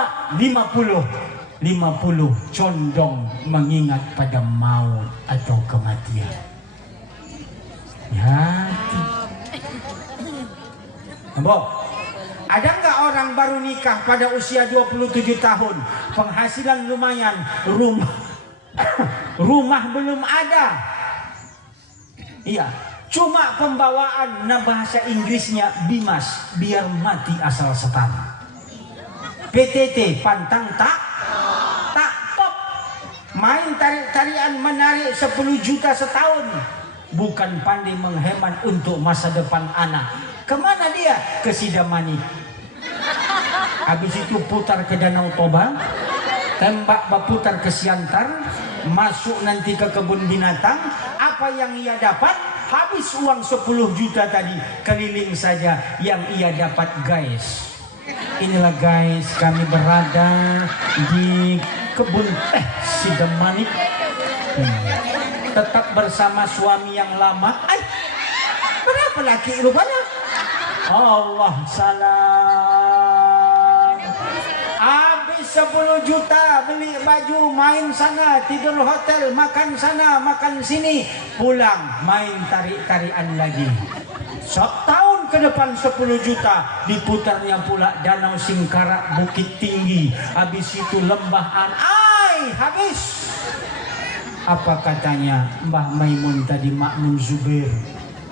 50 condong mengingat pada maut atau kematian. Hati. Mbok, ada nggak orang baru nikah pada usia 27 tahun, penghasilan lumayan, rumah belum ada? Iya, cuma pembawaan bahasa Inggrisnya Bimas, biar mati asal setan. PTT, pantang tak top. Main tarik-tarian menarik 10 juta setahun. Bukan pandai menghemat untuk masa depan anak. Kemana dia? Ke Sidamani. Habis itu putar ke Danau Toba, tembak berputar ke Siantar, masuk nanti ke kebun binatang. Apa yang ia dapat? Habis uang 10 juta tadi, keliling saja yang ia dapat, guys. Inilah guys, kami berada di kebun teh Sidamani. Tetap bersama suami yang lama. Berapa laki rupanya? Allah salam. Habis 10 juta beli baju, main sana, tidur hotel, makan sana, makan sini, pulang main tarik-tarian lagi. Setahun ke depan 10 juta, diputarnya pula Danau Singkarak, Bukit Tinggi, habis itu Lembah habis. Apa katanya Mbah Maimun tadi, Makmun Zubair?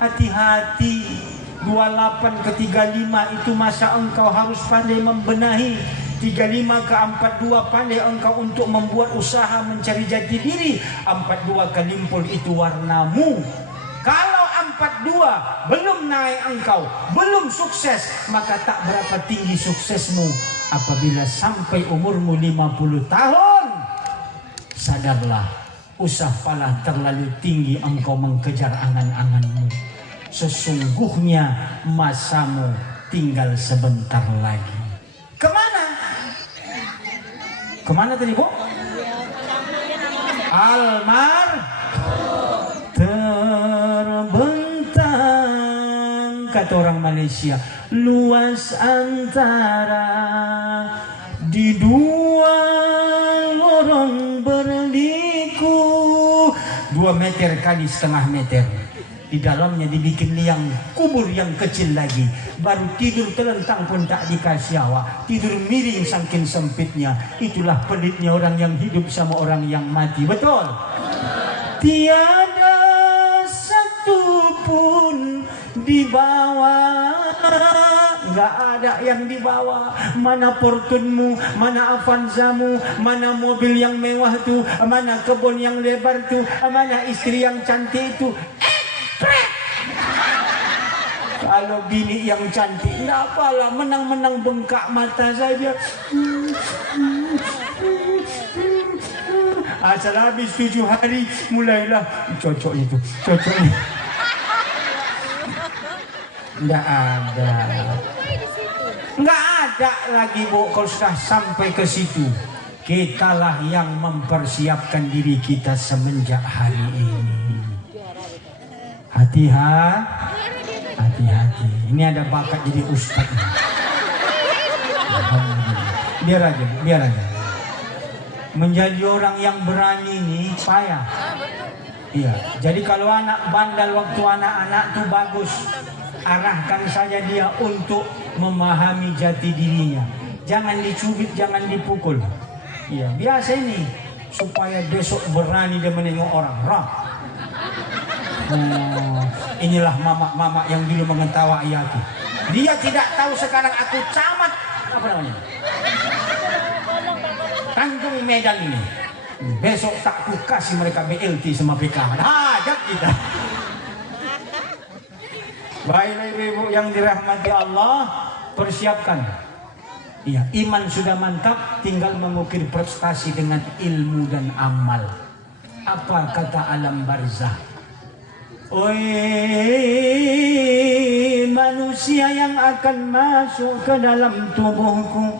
Hati-hati, 28 ke 35 itu masa engkau harus pandai membenahi. 35 ke 42 pandai engkau untuk membuat usaha mencari jati diri. 42 ke limpul itu warnamu. Kalau 42 belum naik engkau, belum sukses, maka tak berapa tinggi suksesmu. Apabila sampai umurmu 50 tahun, sadarlah, usah pala terlalu tinggi engkau mengejar angan-anganmu. Sesungguhnya masamu tinggal sebentar lagi. Kemana? Kemana tadi, Bu? Almar terbentang, kata orang Malaysia, luas antara di dua lorong berliku, 2 meter kali setengah meter. Di dalamnya dibikin liang kubur yang kecil lagi. Baru tidur telentang pun tak dikasih awak. Tidur miring saking sempitnya. Itulah pelitnya orang yang hidup sama orang yang mati. Betul? Tiada satu pun dibawa. Nggak ada yang dibawa. Mana Fortunemu, mana Avanzamu, mana mobil yang mewah tuh, mana kebun yang lebar tuh, mana istri yang cantik itu. Kalau bini yang cantik, enggak apalah, menang-menang bengkak mata saja. Asal habis 7 hari, mulailah cocok itu, cocoknya. Enggak ada. Enggak ada lagi, Bu. Kalau sudah sampai ke situ, kitalah yang mempersiapkan diri kita semenjak hari ini. Hati-hati. Ini ada bakat jadi ustaz. Biar aja. Menjadi orang yang berani ini payah. Iya. Jadi kalau anak bandal waktu anak-anak tuh bagus, arahkan saja dia untuk memahami jati dirinya. Jangan dicubit, jangan dipukul. Iya, biasa ini supaya besok berani dia menengok orang. Inilah mama yang dulu mengetahui aku. Dia tidak tahu sekarang aku camat apa namanya, Tanjung Medan ini. Besok tak ku kasih mereka BLT sama PK. Hajat kita. Baiklah ibu yang dirahmati Allah, persiapkan. Iya, iman sudah mantap, tinggal mengukir prestasi dengan ilmu dan amal. Apa kata alam barzah? Oi manusia yang akan masuk ke dalam tubuhku,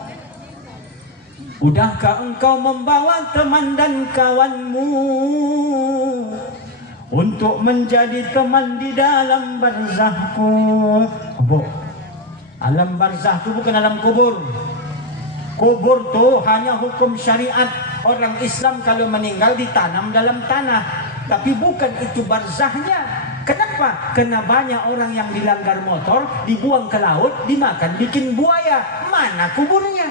udahkah engkau membawa teman dan kawanmu untuk menjadi teman di dalam barzahku? Alam barzah itu bukan alam kubur. Kubur tuh hanya hukum syariat. Orang Islam kalau meninggal ditanam dalam tanah, tapi bukan itu barzahnya. Kenapa? Karena banyak orang yang dilanggar motor, dibuang ke laut, dimakan, bikin buaya. Mana kuburnya?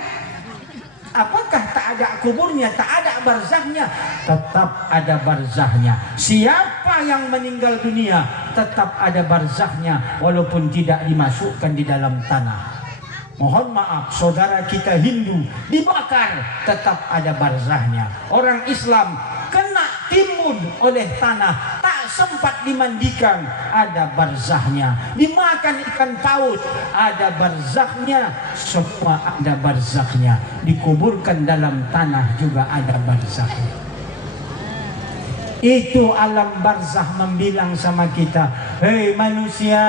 Apakah tak ada kuburnya, tak ada barzahnya? Tetap ada barzahnya. Siapa yang meninggal dunia tetap ada barzahnya, walaupun tidak dimasukkan di dalam tanah. Mohon maaf, saudara kita Hindu dibakar, tetap ada barzahnya. Orang Islam kena timbun oleh tanah, tak sempat dimandikan, ada barzahnya. Dimakan ikan paus, ada barzahnya. Semua ada barzahnya. Dikuburkan dalam tanah juga ada barzahnya. Itu alam barzah membilang sama kita, hei manusia,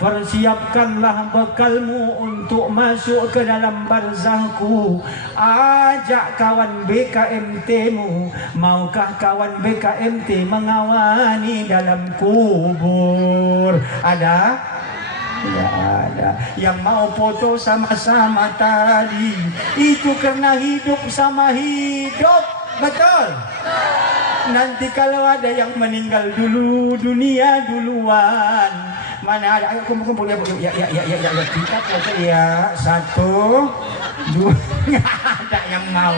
persiapkanlah bekalmu untuk masuk ke dalam barzahku. Ajak kawan BKMT-mu, maukah kawan BKMT mengawani dalam kubur? Ada? Tidak ada. Yang mau foto sama-sama tadi, itu karena hidup sama hidup. Betul? Nanti kalau ada yang meninggal dulu, dunia duluan. Mana ada? Ayo kumpul ya, kita foto ya. 1, 2. Nggak ada yang mau.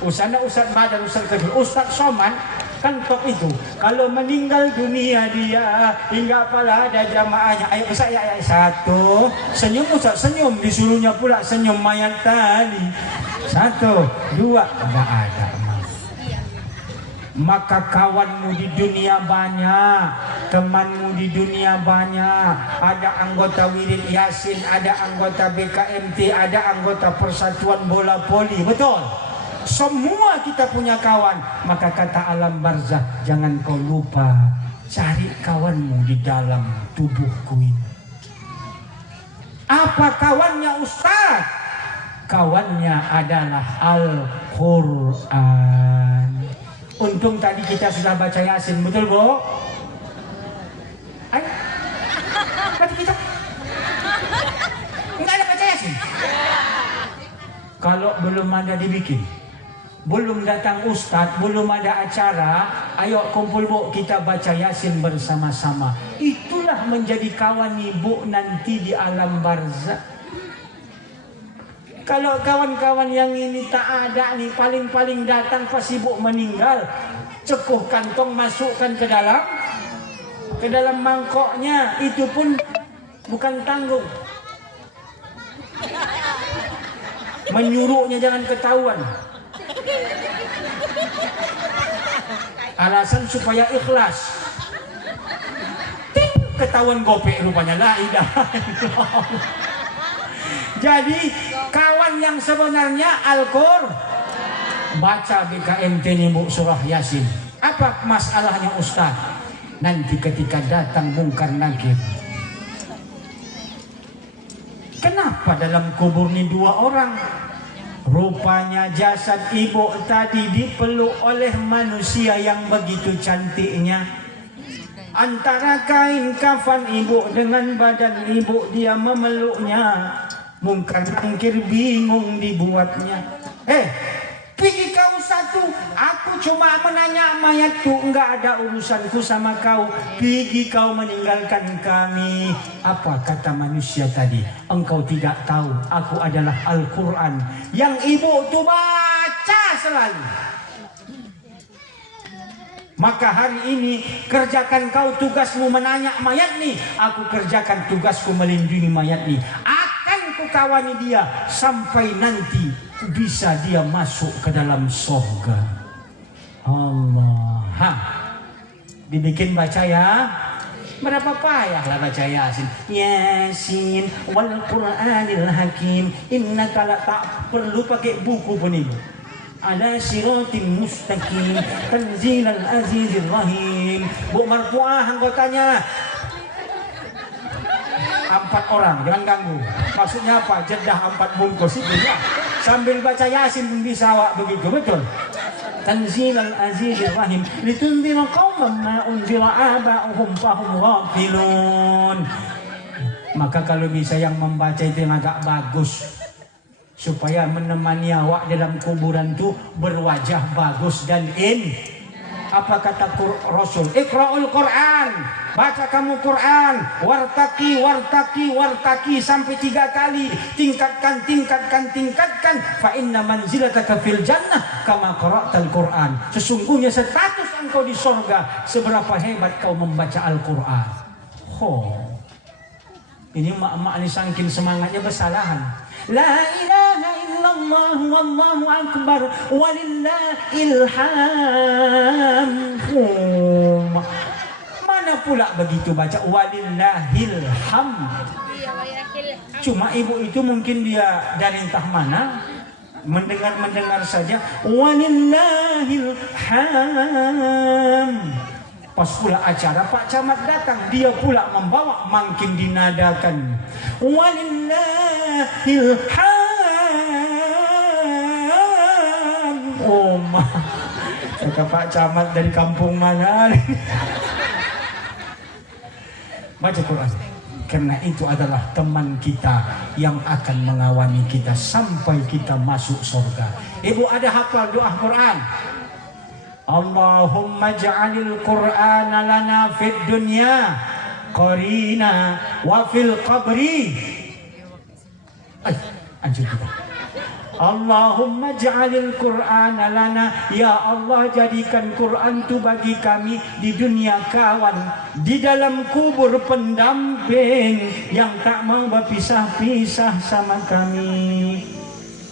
Ustadz Badar, Ustadz Kadir, Ustadz Soman kan top itu. Kalau meninggal dunia dia, hingga pala ada jamaahnya. Ayo Ustadz ya, 1. Senyum Ustadz, senyum. Disuruhnya pula senyum mayat tadi. 1, 2, enggak ada. Maka kawanmu di dunia banyak, temanmu di dunia banyak. Ada anggota Wirid Yasin, ada anggota BKMT, ada anggota Persatuan Bola Voli. Betul? Semua kita punya kawan. Maka kata alam barzah, jangan kau lupa cari kawanmu di dalam tubuhku ini. Apa kawannya Ustaz? Kawannya adalah Al-Quran. Untung tadi kita sudah baca Yasin, betul Bu? Ayo, tadi kita nggak ada baca Yasin. Kalau belum ada dibikin, belum datang Ustadz, belum ada acara, ayo kumpul Bu, kita baca Yasin bersama-sama. Itulah menjadi kawan Ibu nanti di alam barzah. Kalau kawan-kawan yang ini tak ada nih, paling-paling datang pas Ibu meninggal, cepuh kantong, masukkan ke dalam mangkoknya, itu pun bukan tanggung. Menyuruhnya jangan ketahuan. Alasan supaya ikhlas. Ting, ketahuan gopek rupanya, la ilaha illallah. Jadi kawan yang sebenarnya Al-Qur'an. Baca BKMT ini Bu, surah Yasin. Apa masalahnya Ustaz? Nanti ketika datang Mungkar Nakir, kenapa dalam kubur ini 2 orang? Rupanya jasad Ibu tadi dipeluk oleh manusia yang begitu cantiknya. Antara kain kafan Ibu dengan badan Ibu, dia memeluknya. Mungkar Nakir bingung dibuatnya. Pergi kau satu, aku cuma menanya mayat tuh, enggak ada urusanku sama kau. Pergi kau meninggalkan kami. Apa kata manusia tadi? Engkau tidak tahu, aku adalah Al-Quran yang Ibu tuh baca selalu. Maka hari ini kerjakan kau tugasmu menanya mayat nih, aku kerjakan tugasku melindungi mayat nih. Kawani dia sampai nanti bisa dia masuk ke dalam surga. Allah. Dibikin baca ya. Berapa payah lah baca Yasin. Yasin wal Qur'anil Hakim. Innaka la tak perlu pakai buku pun Ibu. Ala siratim mustaqim tanzilal azizir rahim. Bu marfu'ah anggotanya 4 orang, jangan ganggu. Maksudnya apa? Jedah 4 bungkus itu ya. Sambil baca Yasin pun bisa awak begitu, betul? tanzilal azizir rahim litunzira qauman ma unzira aba'uhum fahum ghafilun. Maka kalau bisa yang membaca itu yang agak bagus, supaya menemani awak dalam kuburan itu berwajah bagus dan apa kata Rasul? Iqra'ul Quran, baca kamu Quran, wartaki sampai 3 kali, tingkatkan, fa inna manzilataka fil jannah kama qara'tal Quran. Sesungguhnya status engkau di surga seberapa hebat kau membaca Al-Quran. Ini mak-mak ini saking semangatnya bersalahan. La ilaha illallah wallahu akbar walillahil hamd. Mana pula begitu baca walillahil hamd. Cuma ibu itu mungkin dia dari entah mana mendengar saja walillahil hamd. Pas pula acara Pak Camat datang, dia pula membawa makin dinadakan walillahil hamd. Kata Pak Camat dari kampung mana? Baca Quran, karena itu adalah teman kita yang akan mengawani kita sampai kita masuk surga. Ibu ada hafal doa Quran? Allahumma ja'alil Qur'ana lana fid dunya qarina wa fil qabri. Anjir kita. Allahumma ja'alil Qur'ana lana, ya Allah jadikan Quran itu bagi kami di dunia kawan, di dalam kubur pendamping yang tak mau berpisah-pisah sama kami.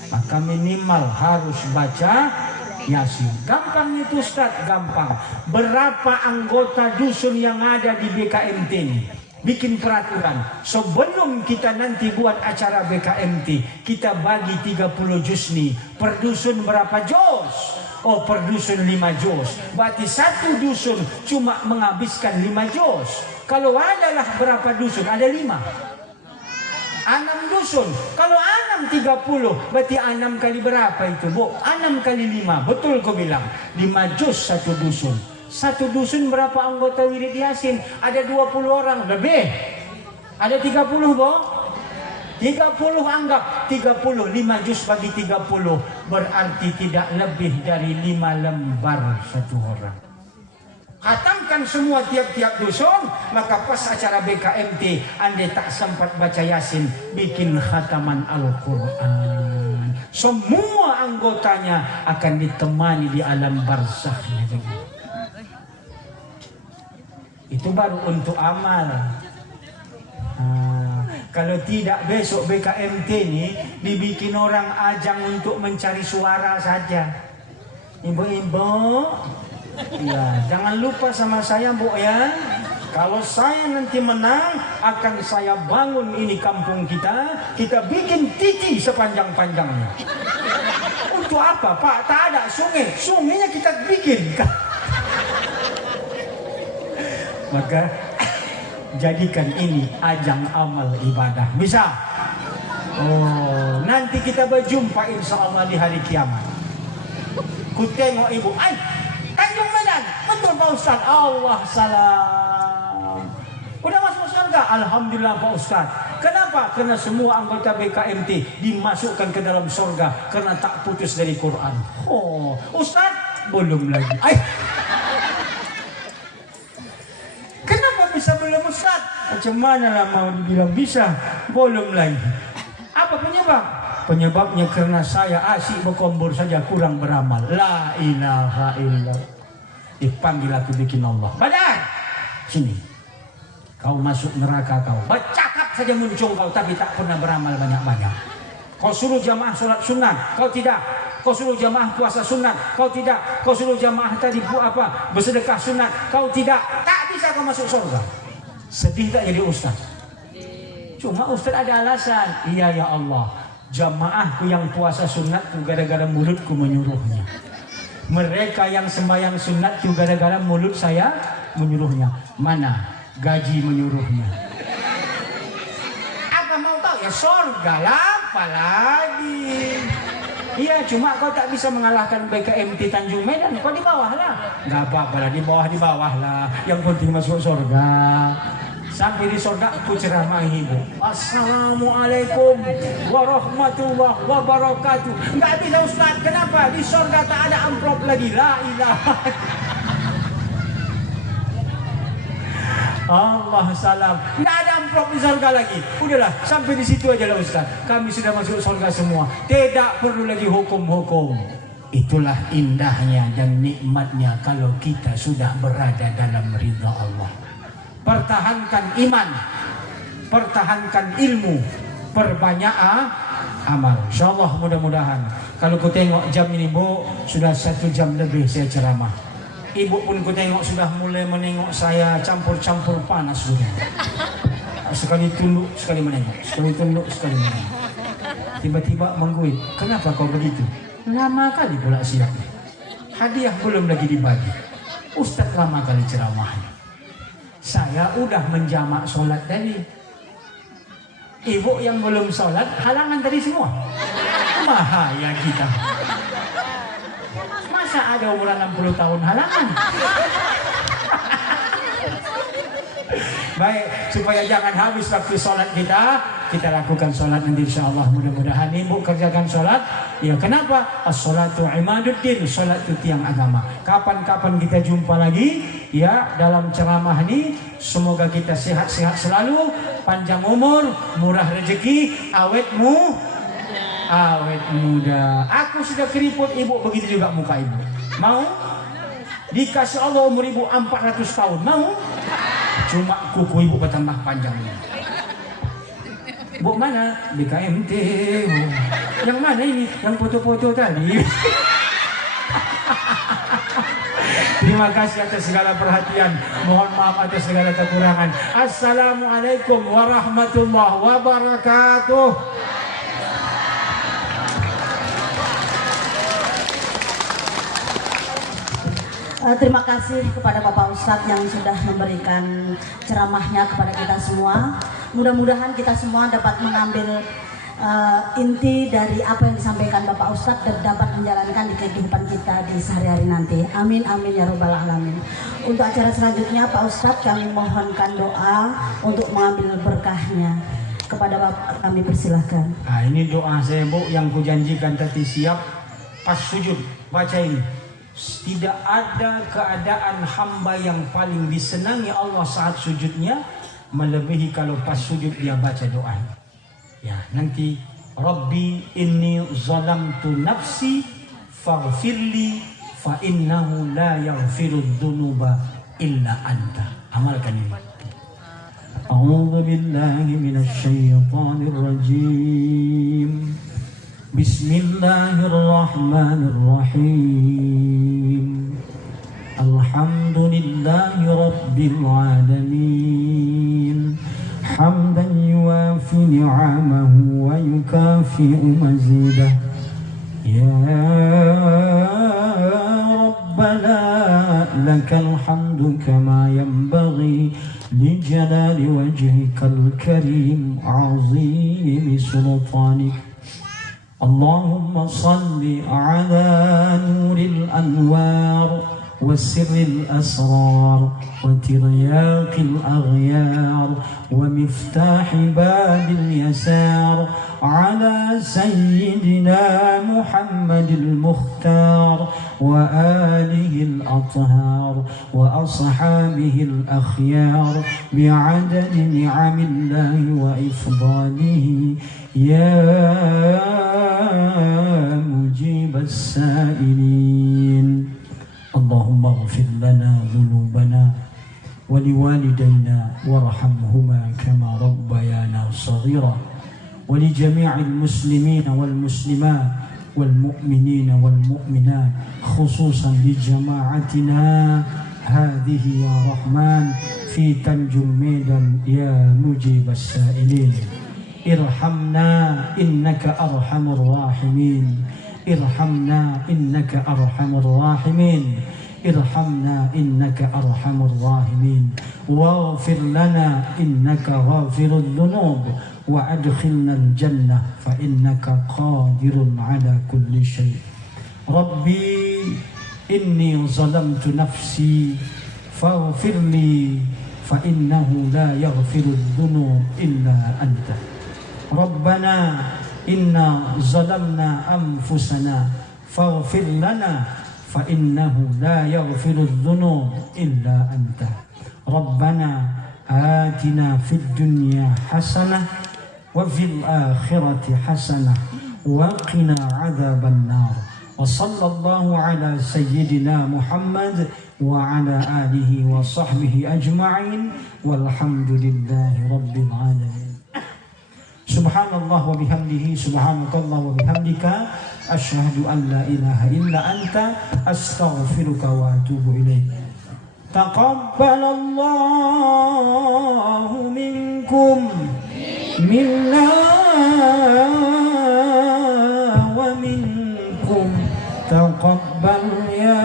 Maka minimal harus baca Yasin. Gampang itu Ustaz, gampang. Berapa anggota dusun yang ada di BKMT ini? Bikin peraturan. Sebelum kita nanti buat acara BKMT, kita bagi 30 juz nih. Per dusun berapa juz? Oh, per dusun 5 juz. Berarti satu dusun cuma menghabiskan 5 juz. Kalau adalah berapa dusun? Ada 5. 6 dusun. Kalau 6 30, berarti 6 kali berapa itu, Bu? 6 kali 5. Betul kau bilang. 5 juz satu dusun. Satu dusun berapa anggota wirid Yasin? Ada 20 orang lebih. Ada 30, Bu? 30 anggap 30, 5 juz bagi 30 berarti tidak lebih dari 5 lembar satu orang. Khatamkan semua tiap-tiap dusun, maka pas acara BKMT andai tak sempat baca Yasin, bikin khataman Al-Quran. Semua anggotanya akan ditemani di alam barzakhnya. Itu baru untuk amal. Kalau tidak besok BKMT ini dibikin orang ajang untuk mencari suara saja. Ibu-ibu, ya, jangan lupa sama saya, Bu ya. Kalau saya nanti menang, akan saya bangun ini kampung kita. Kita bikin titi sepanjang-panjangnya. Untuk apa, Pak? Tak ada sungai. Sungainya kita bikin. Maka jadikan ini ajang amal ibadah. Bisa? Oh, nanti kita berjumpa insya Allah di hari kiamat. Ku tengok ibu, Tanjung Medan, betul Pak Ustaz. Allah salam. Udah masuk surga? Alhamdulillah Pak Ustaz. Kenapa? Karena semua anggota BKMT dimasukkan ke dalam surga karena tak putus dari Quran. Oh, Ustaz belum lagi. Kenapa bisa belum Ustaz? Macam mana lah mau dibilang bisa? Belum lagi. Apa penyebab? Penyebabnya karena saya asyik berkombor saja, kurang beramal. La ilaha illallah. Dipanggil aku bikin Allah. Badar, sini. Kau masuk neraka kau. Bercakap saja muncul kau, tapi tak pernah beramal banyak-banyak. Kau suruh jamaah sholat sunat, kau tidak. Kau suruh jamaah puasa sunat, kau tidak. Kau suruh jamaah tadi bersedekah sunat, kau tidak. Tak bisa kau masuk surga. Sedih tak jadi ustaz? Cuma ustaz ada alasan. Iya ya Allah. Jamaahku yang puasa sunatku gara-gara mulutku menyuruhnya. Mereka yang sembahyang sunatku gara-gara mulut saya menyuruhnya. Mana gaji menyuruhnya? Apa mau tahu ya? Surga lah, apa lagi? Iya, cuma kau tak bisa mengalahkan BKMT Tanjung Medan, kau di bawah lah. Nggak apa-apa lah, di bawah lah. Yang penting masuk surga. Sampai di surga aku ceramahi ibu. Assalamualaikum warahmatullahi wabarakatuh. Nggak bisa Ustaz, kenapa? Di surga tak ada amplop lagi. La ilaha. Allah salam. Nggak ada amplop di surga lagi. Udahlah, sampai di situ aja lah Ustaz. Kami sudah masuk surga semua. Tidak perlu lagi hukum-hukum. Itulah indahnya dan nikmatnya kalau kita sudah berada dalam ridha Allah. Pertahankan iman, pertahankan ilmu, perbanyak amal. InsyaAllah mudah-mudahan. Kalau ku tengok jam ini Bu, sudah 1 jam lebih saya ceramah. Ibu pun ku tengok sudah mulai menengok saya campur-campur panas sudah. Sekali tunduk, sekali menengok, sekali tunduk, sekali menengok. Tiba-tiba mengguit, kenapa kau begitu? Lama kali pula siap. Hadiah belum lagi dibagi. Ustaz lama kali ceramahnya. Saya udah menjamak sholat tadi. Ibu yang belum sholat halangan tadi semua. Bahaya kita. Masa ada umuran 60 tahun halangan? Baik, supaya jangan habis waktu sholat kita lakukan sholat nanti insyaAllah. Mudah-mudahan ibu kerjakan sholat. Ya, kenapa? As-sholatu imaduddin, sholat itu tiang agama. Kapan-kapan kita jumpa lagi ya dalam ceramah ini. Semoga kita sehat-sehat selalu, panjang umur, murah rezeki, awet muda. Aku sudah keriput, ibu begitu juga muka ibu. Mau? Dikasih Allah umur ibu 400 tahun, mau? Cuma kuku ibu bertambah panjangnya. Bu mana? BKMT. Yang mana ini? Yang foto-foto tadi. Terima kasih atas segala perhatian. Mohon maaf atas segala kekurangan. Assalamualaikum warahmatullahi wabarakatuh. Terima kasih kepada Bapak Ustadz yang sudah memberikan ceramahnya kepada kita semua. Mudah-mudahan kita semua dapat mengambil inti dari apa yang disampaikan Bapak Ustadz dan dapat menjalankan di kehidupan kita di sehari-hari nanti. Amin, amin ya robbal alamin. Untuk acara selanjutnya Pak Ustadz kami mohonkan doa untuk mengambil berkahnya. Kepada Bapak kami persilahkan. Nah, ini doa saya Bu yang kujanjikan tadi siap pas sujud. Baca ini. Tidak ada keadaan hamba yang paling disenangi Allah saat sujudnya melebihi kalau pas sujud dia baca doa. Ya, nanti Rabbi inni zalamtu nafsi faghfirli fa innahu la yaghfirud dzunuba illa anta. Amalkan ini. A'udzu billahi minasy syaithanir rajim. Bismillahirrahmanirrahim. Alhamdulillahi rabbil alamin. Hamdan yuwafi ni'amahu wa yukafi'u mazidah. Ya Rabbana lakal hamdu kama yanbaghi li jalali wajhikal karim 'azimi sultanik. اللهم صل على نور الأنوار وسر الأسرار وترياق الأغيار ومفتاح باب اليسار على سيدنا محمد المختار وآله الأطهار وأصحابه الأخيار بعدد نعم الله وإفضاله يا مجيب السائلين. اللهم اغفر لنا ذنوبنا ولوالدينا وارحمهما كما ربيانا صغيرا ولجميع المسلمين والمسلمات والمؤمنين والمؤمنات خصوصا لجماعتنا هذه يا رحمن في تنجم ميدان يا مجيب السائلين. ارحمنا إنك أرحم الراحمين. ارحمنا إنك أرحم الراحمين. ارحمنا إنك أرحم الراحمين. واغفر لنا إنك غافر الذنوب وأدخلنا الجنة فإنك قادر على كل شيء. ربي إني ظلمت نفسي فاغفر لي فإنه لا يغفر الذنوب إلا أنت. ربنا إنا ظلمنا أنفسنا فاغفر لنا فإنه لا يغفر الذنوب إلا أنت. ربنا آتنا في الدنيا حسنة وفي الآخرة حسنة وقنا عذاب النار. وصلى الله على سيدنا محمد وعلى آله وصحبه أجمعين والحمد لله رب العالمين. Subhanallah wa bihamdihi, subhanakallah wa bihamdika, asyhadu an la ilaha illa anta, astaghfiruka wa atubu ilaik. Taqabbalallahu minkum minna wa minkum taqabbal ya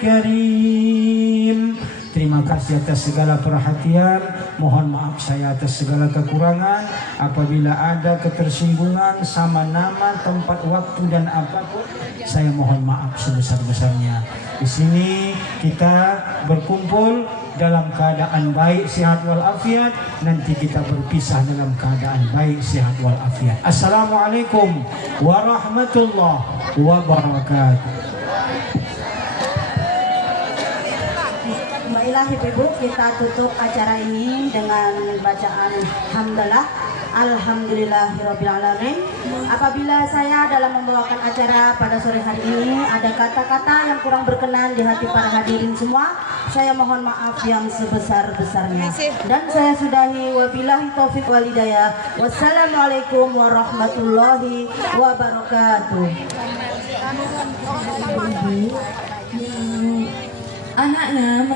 karim. Terima kasih atas segala perhatian. Mohon maaf saya atas segala kekurangan. Apabila ada ketersinggungan sama nama, tempat, waktu dan apapun, saya mohon maaf sebesar-besarnya. Di sini kita berkumpul dalam keadaan baik, sehat walafiat. Nanti kita berpisah dalam keadaan baik, sehat walafiat. Assalamualaikum warahmatullahi wabarakatuh. Baiklah Ibu, kita tutup acara ini dengan bacaan hamdalah. Alhamdulillahirrabbilalamin. Apabila saya dalam membawakan acara pada sore hari ini ada kata-kata yang kurang berkenan di hati para hadirin semua, saya mohon maaf yang sebesar-besarnya. Dan saya sudahi, wabillahi taufiq wal hidayah. Wassalamualaikum warahmatullahi wabarakatuh. Anaknya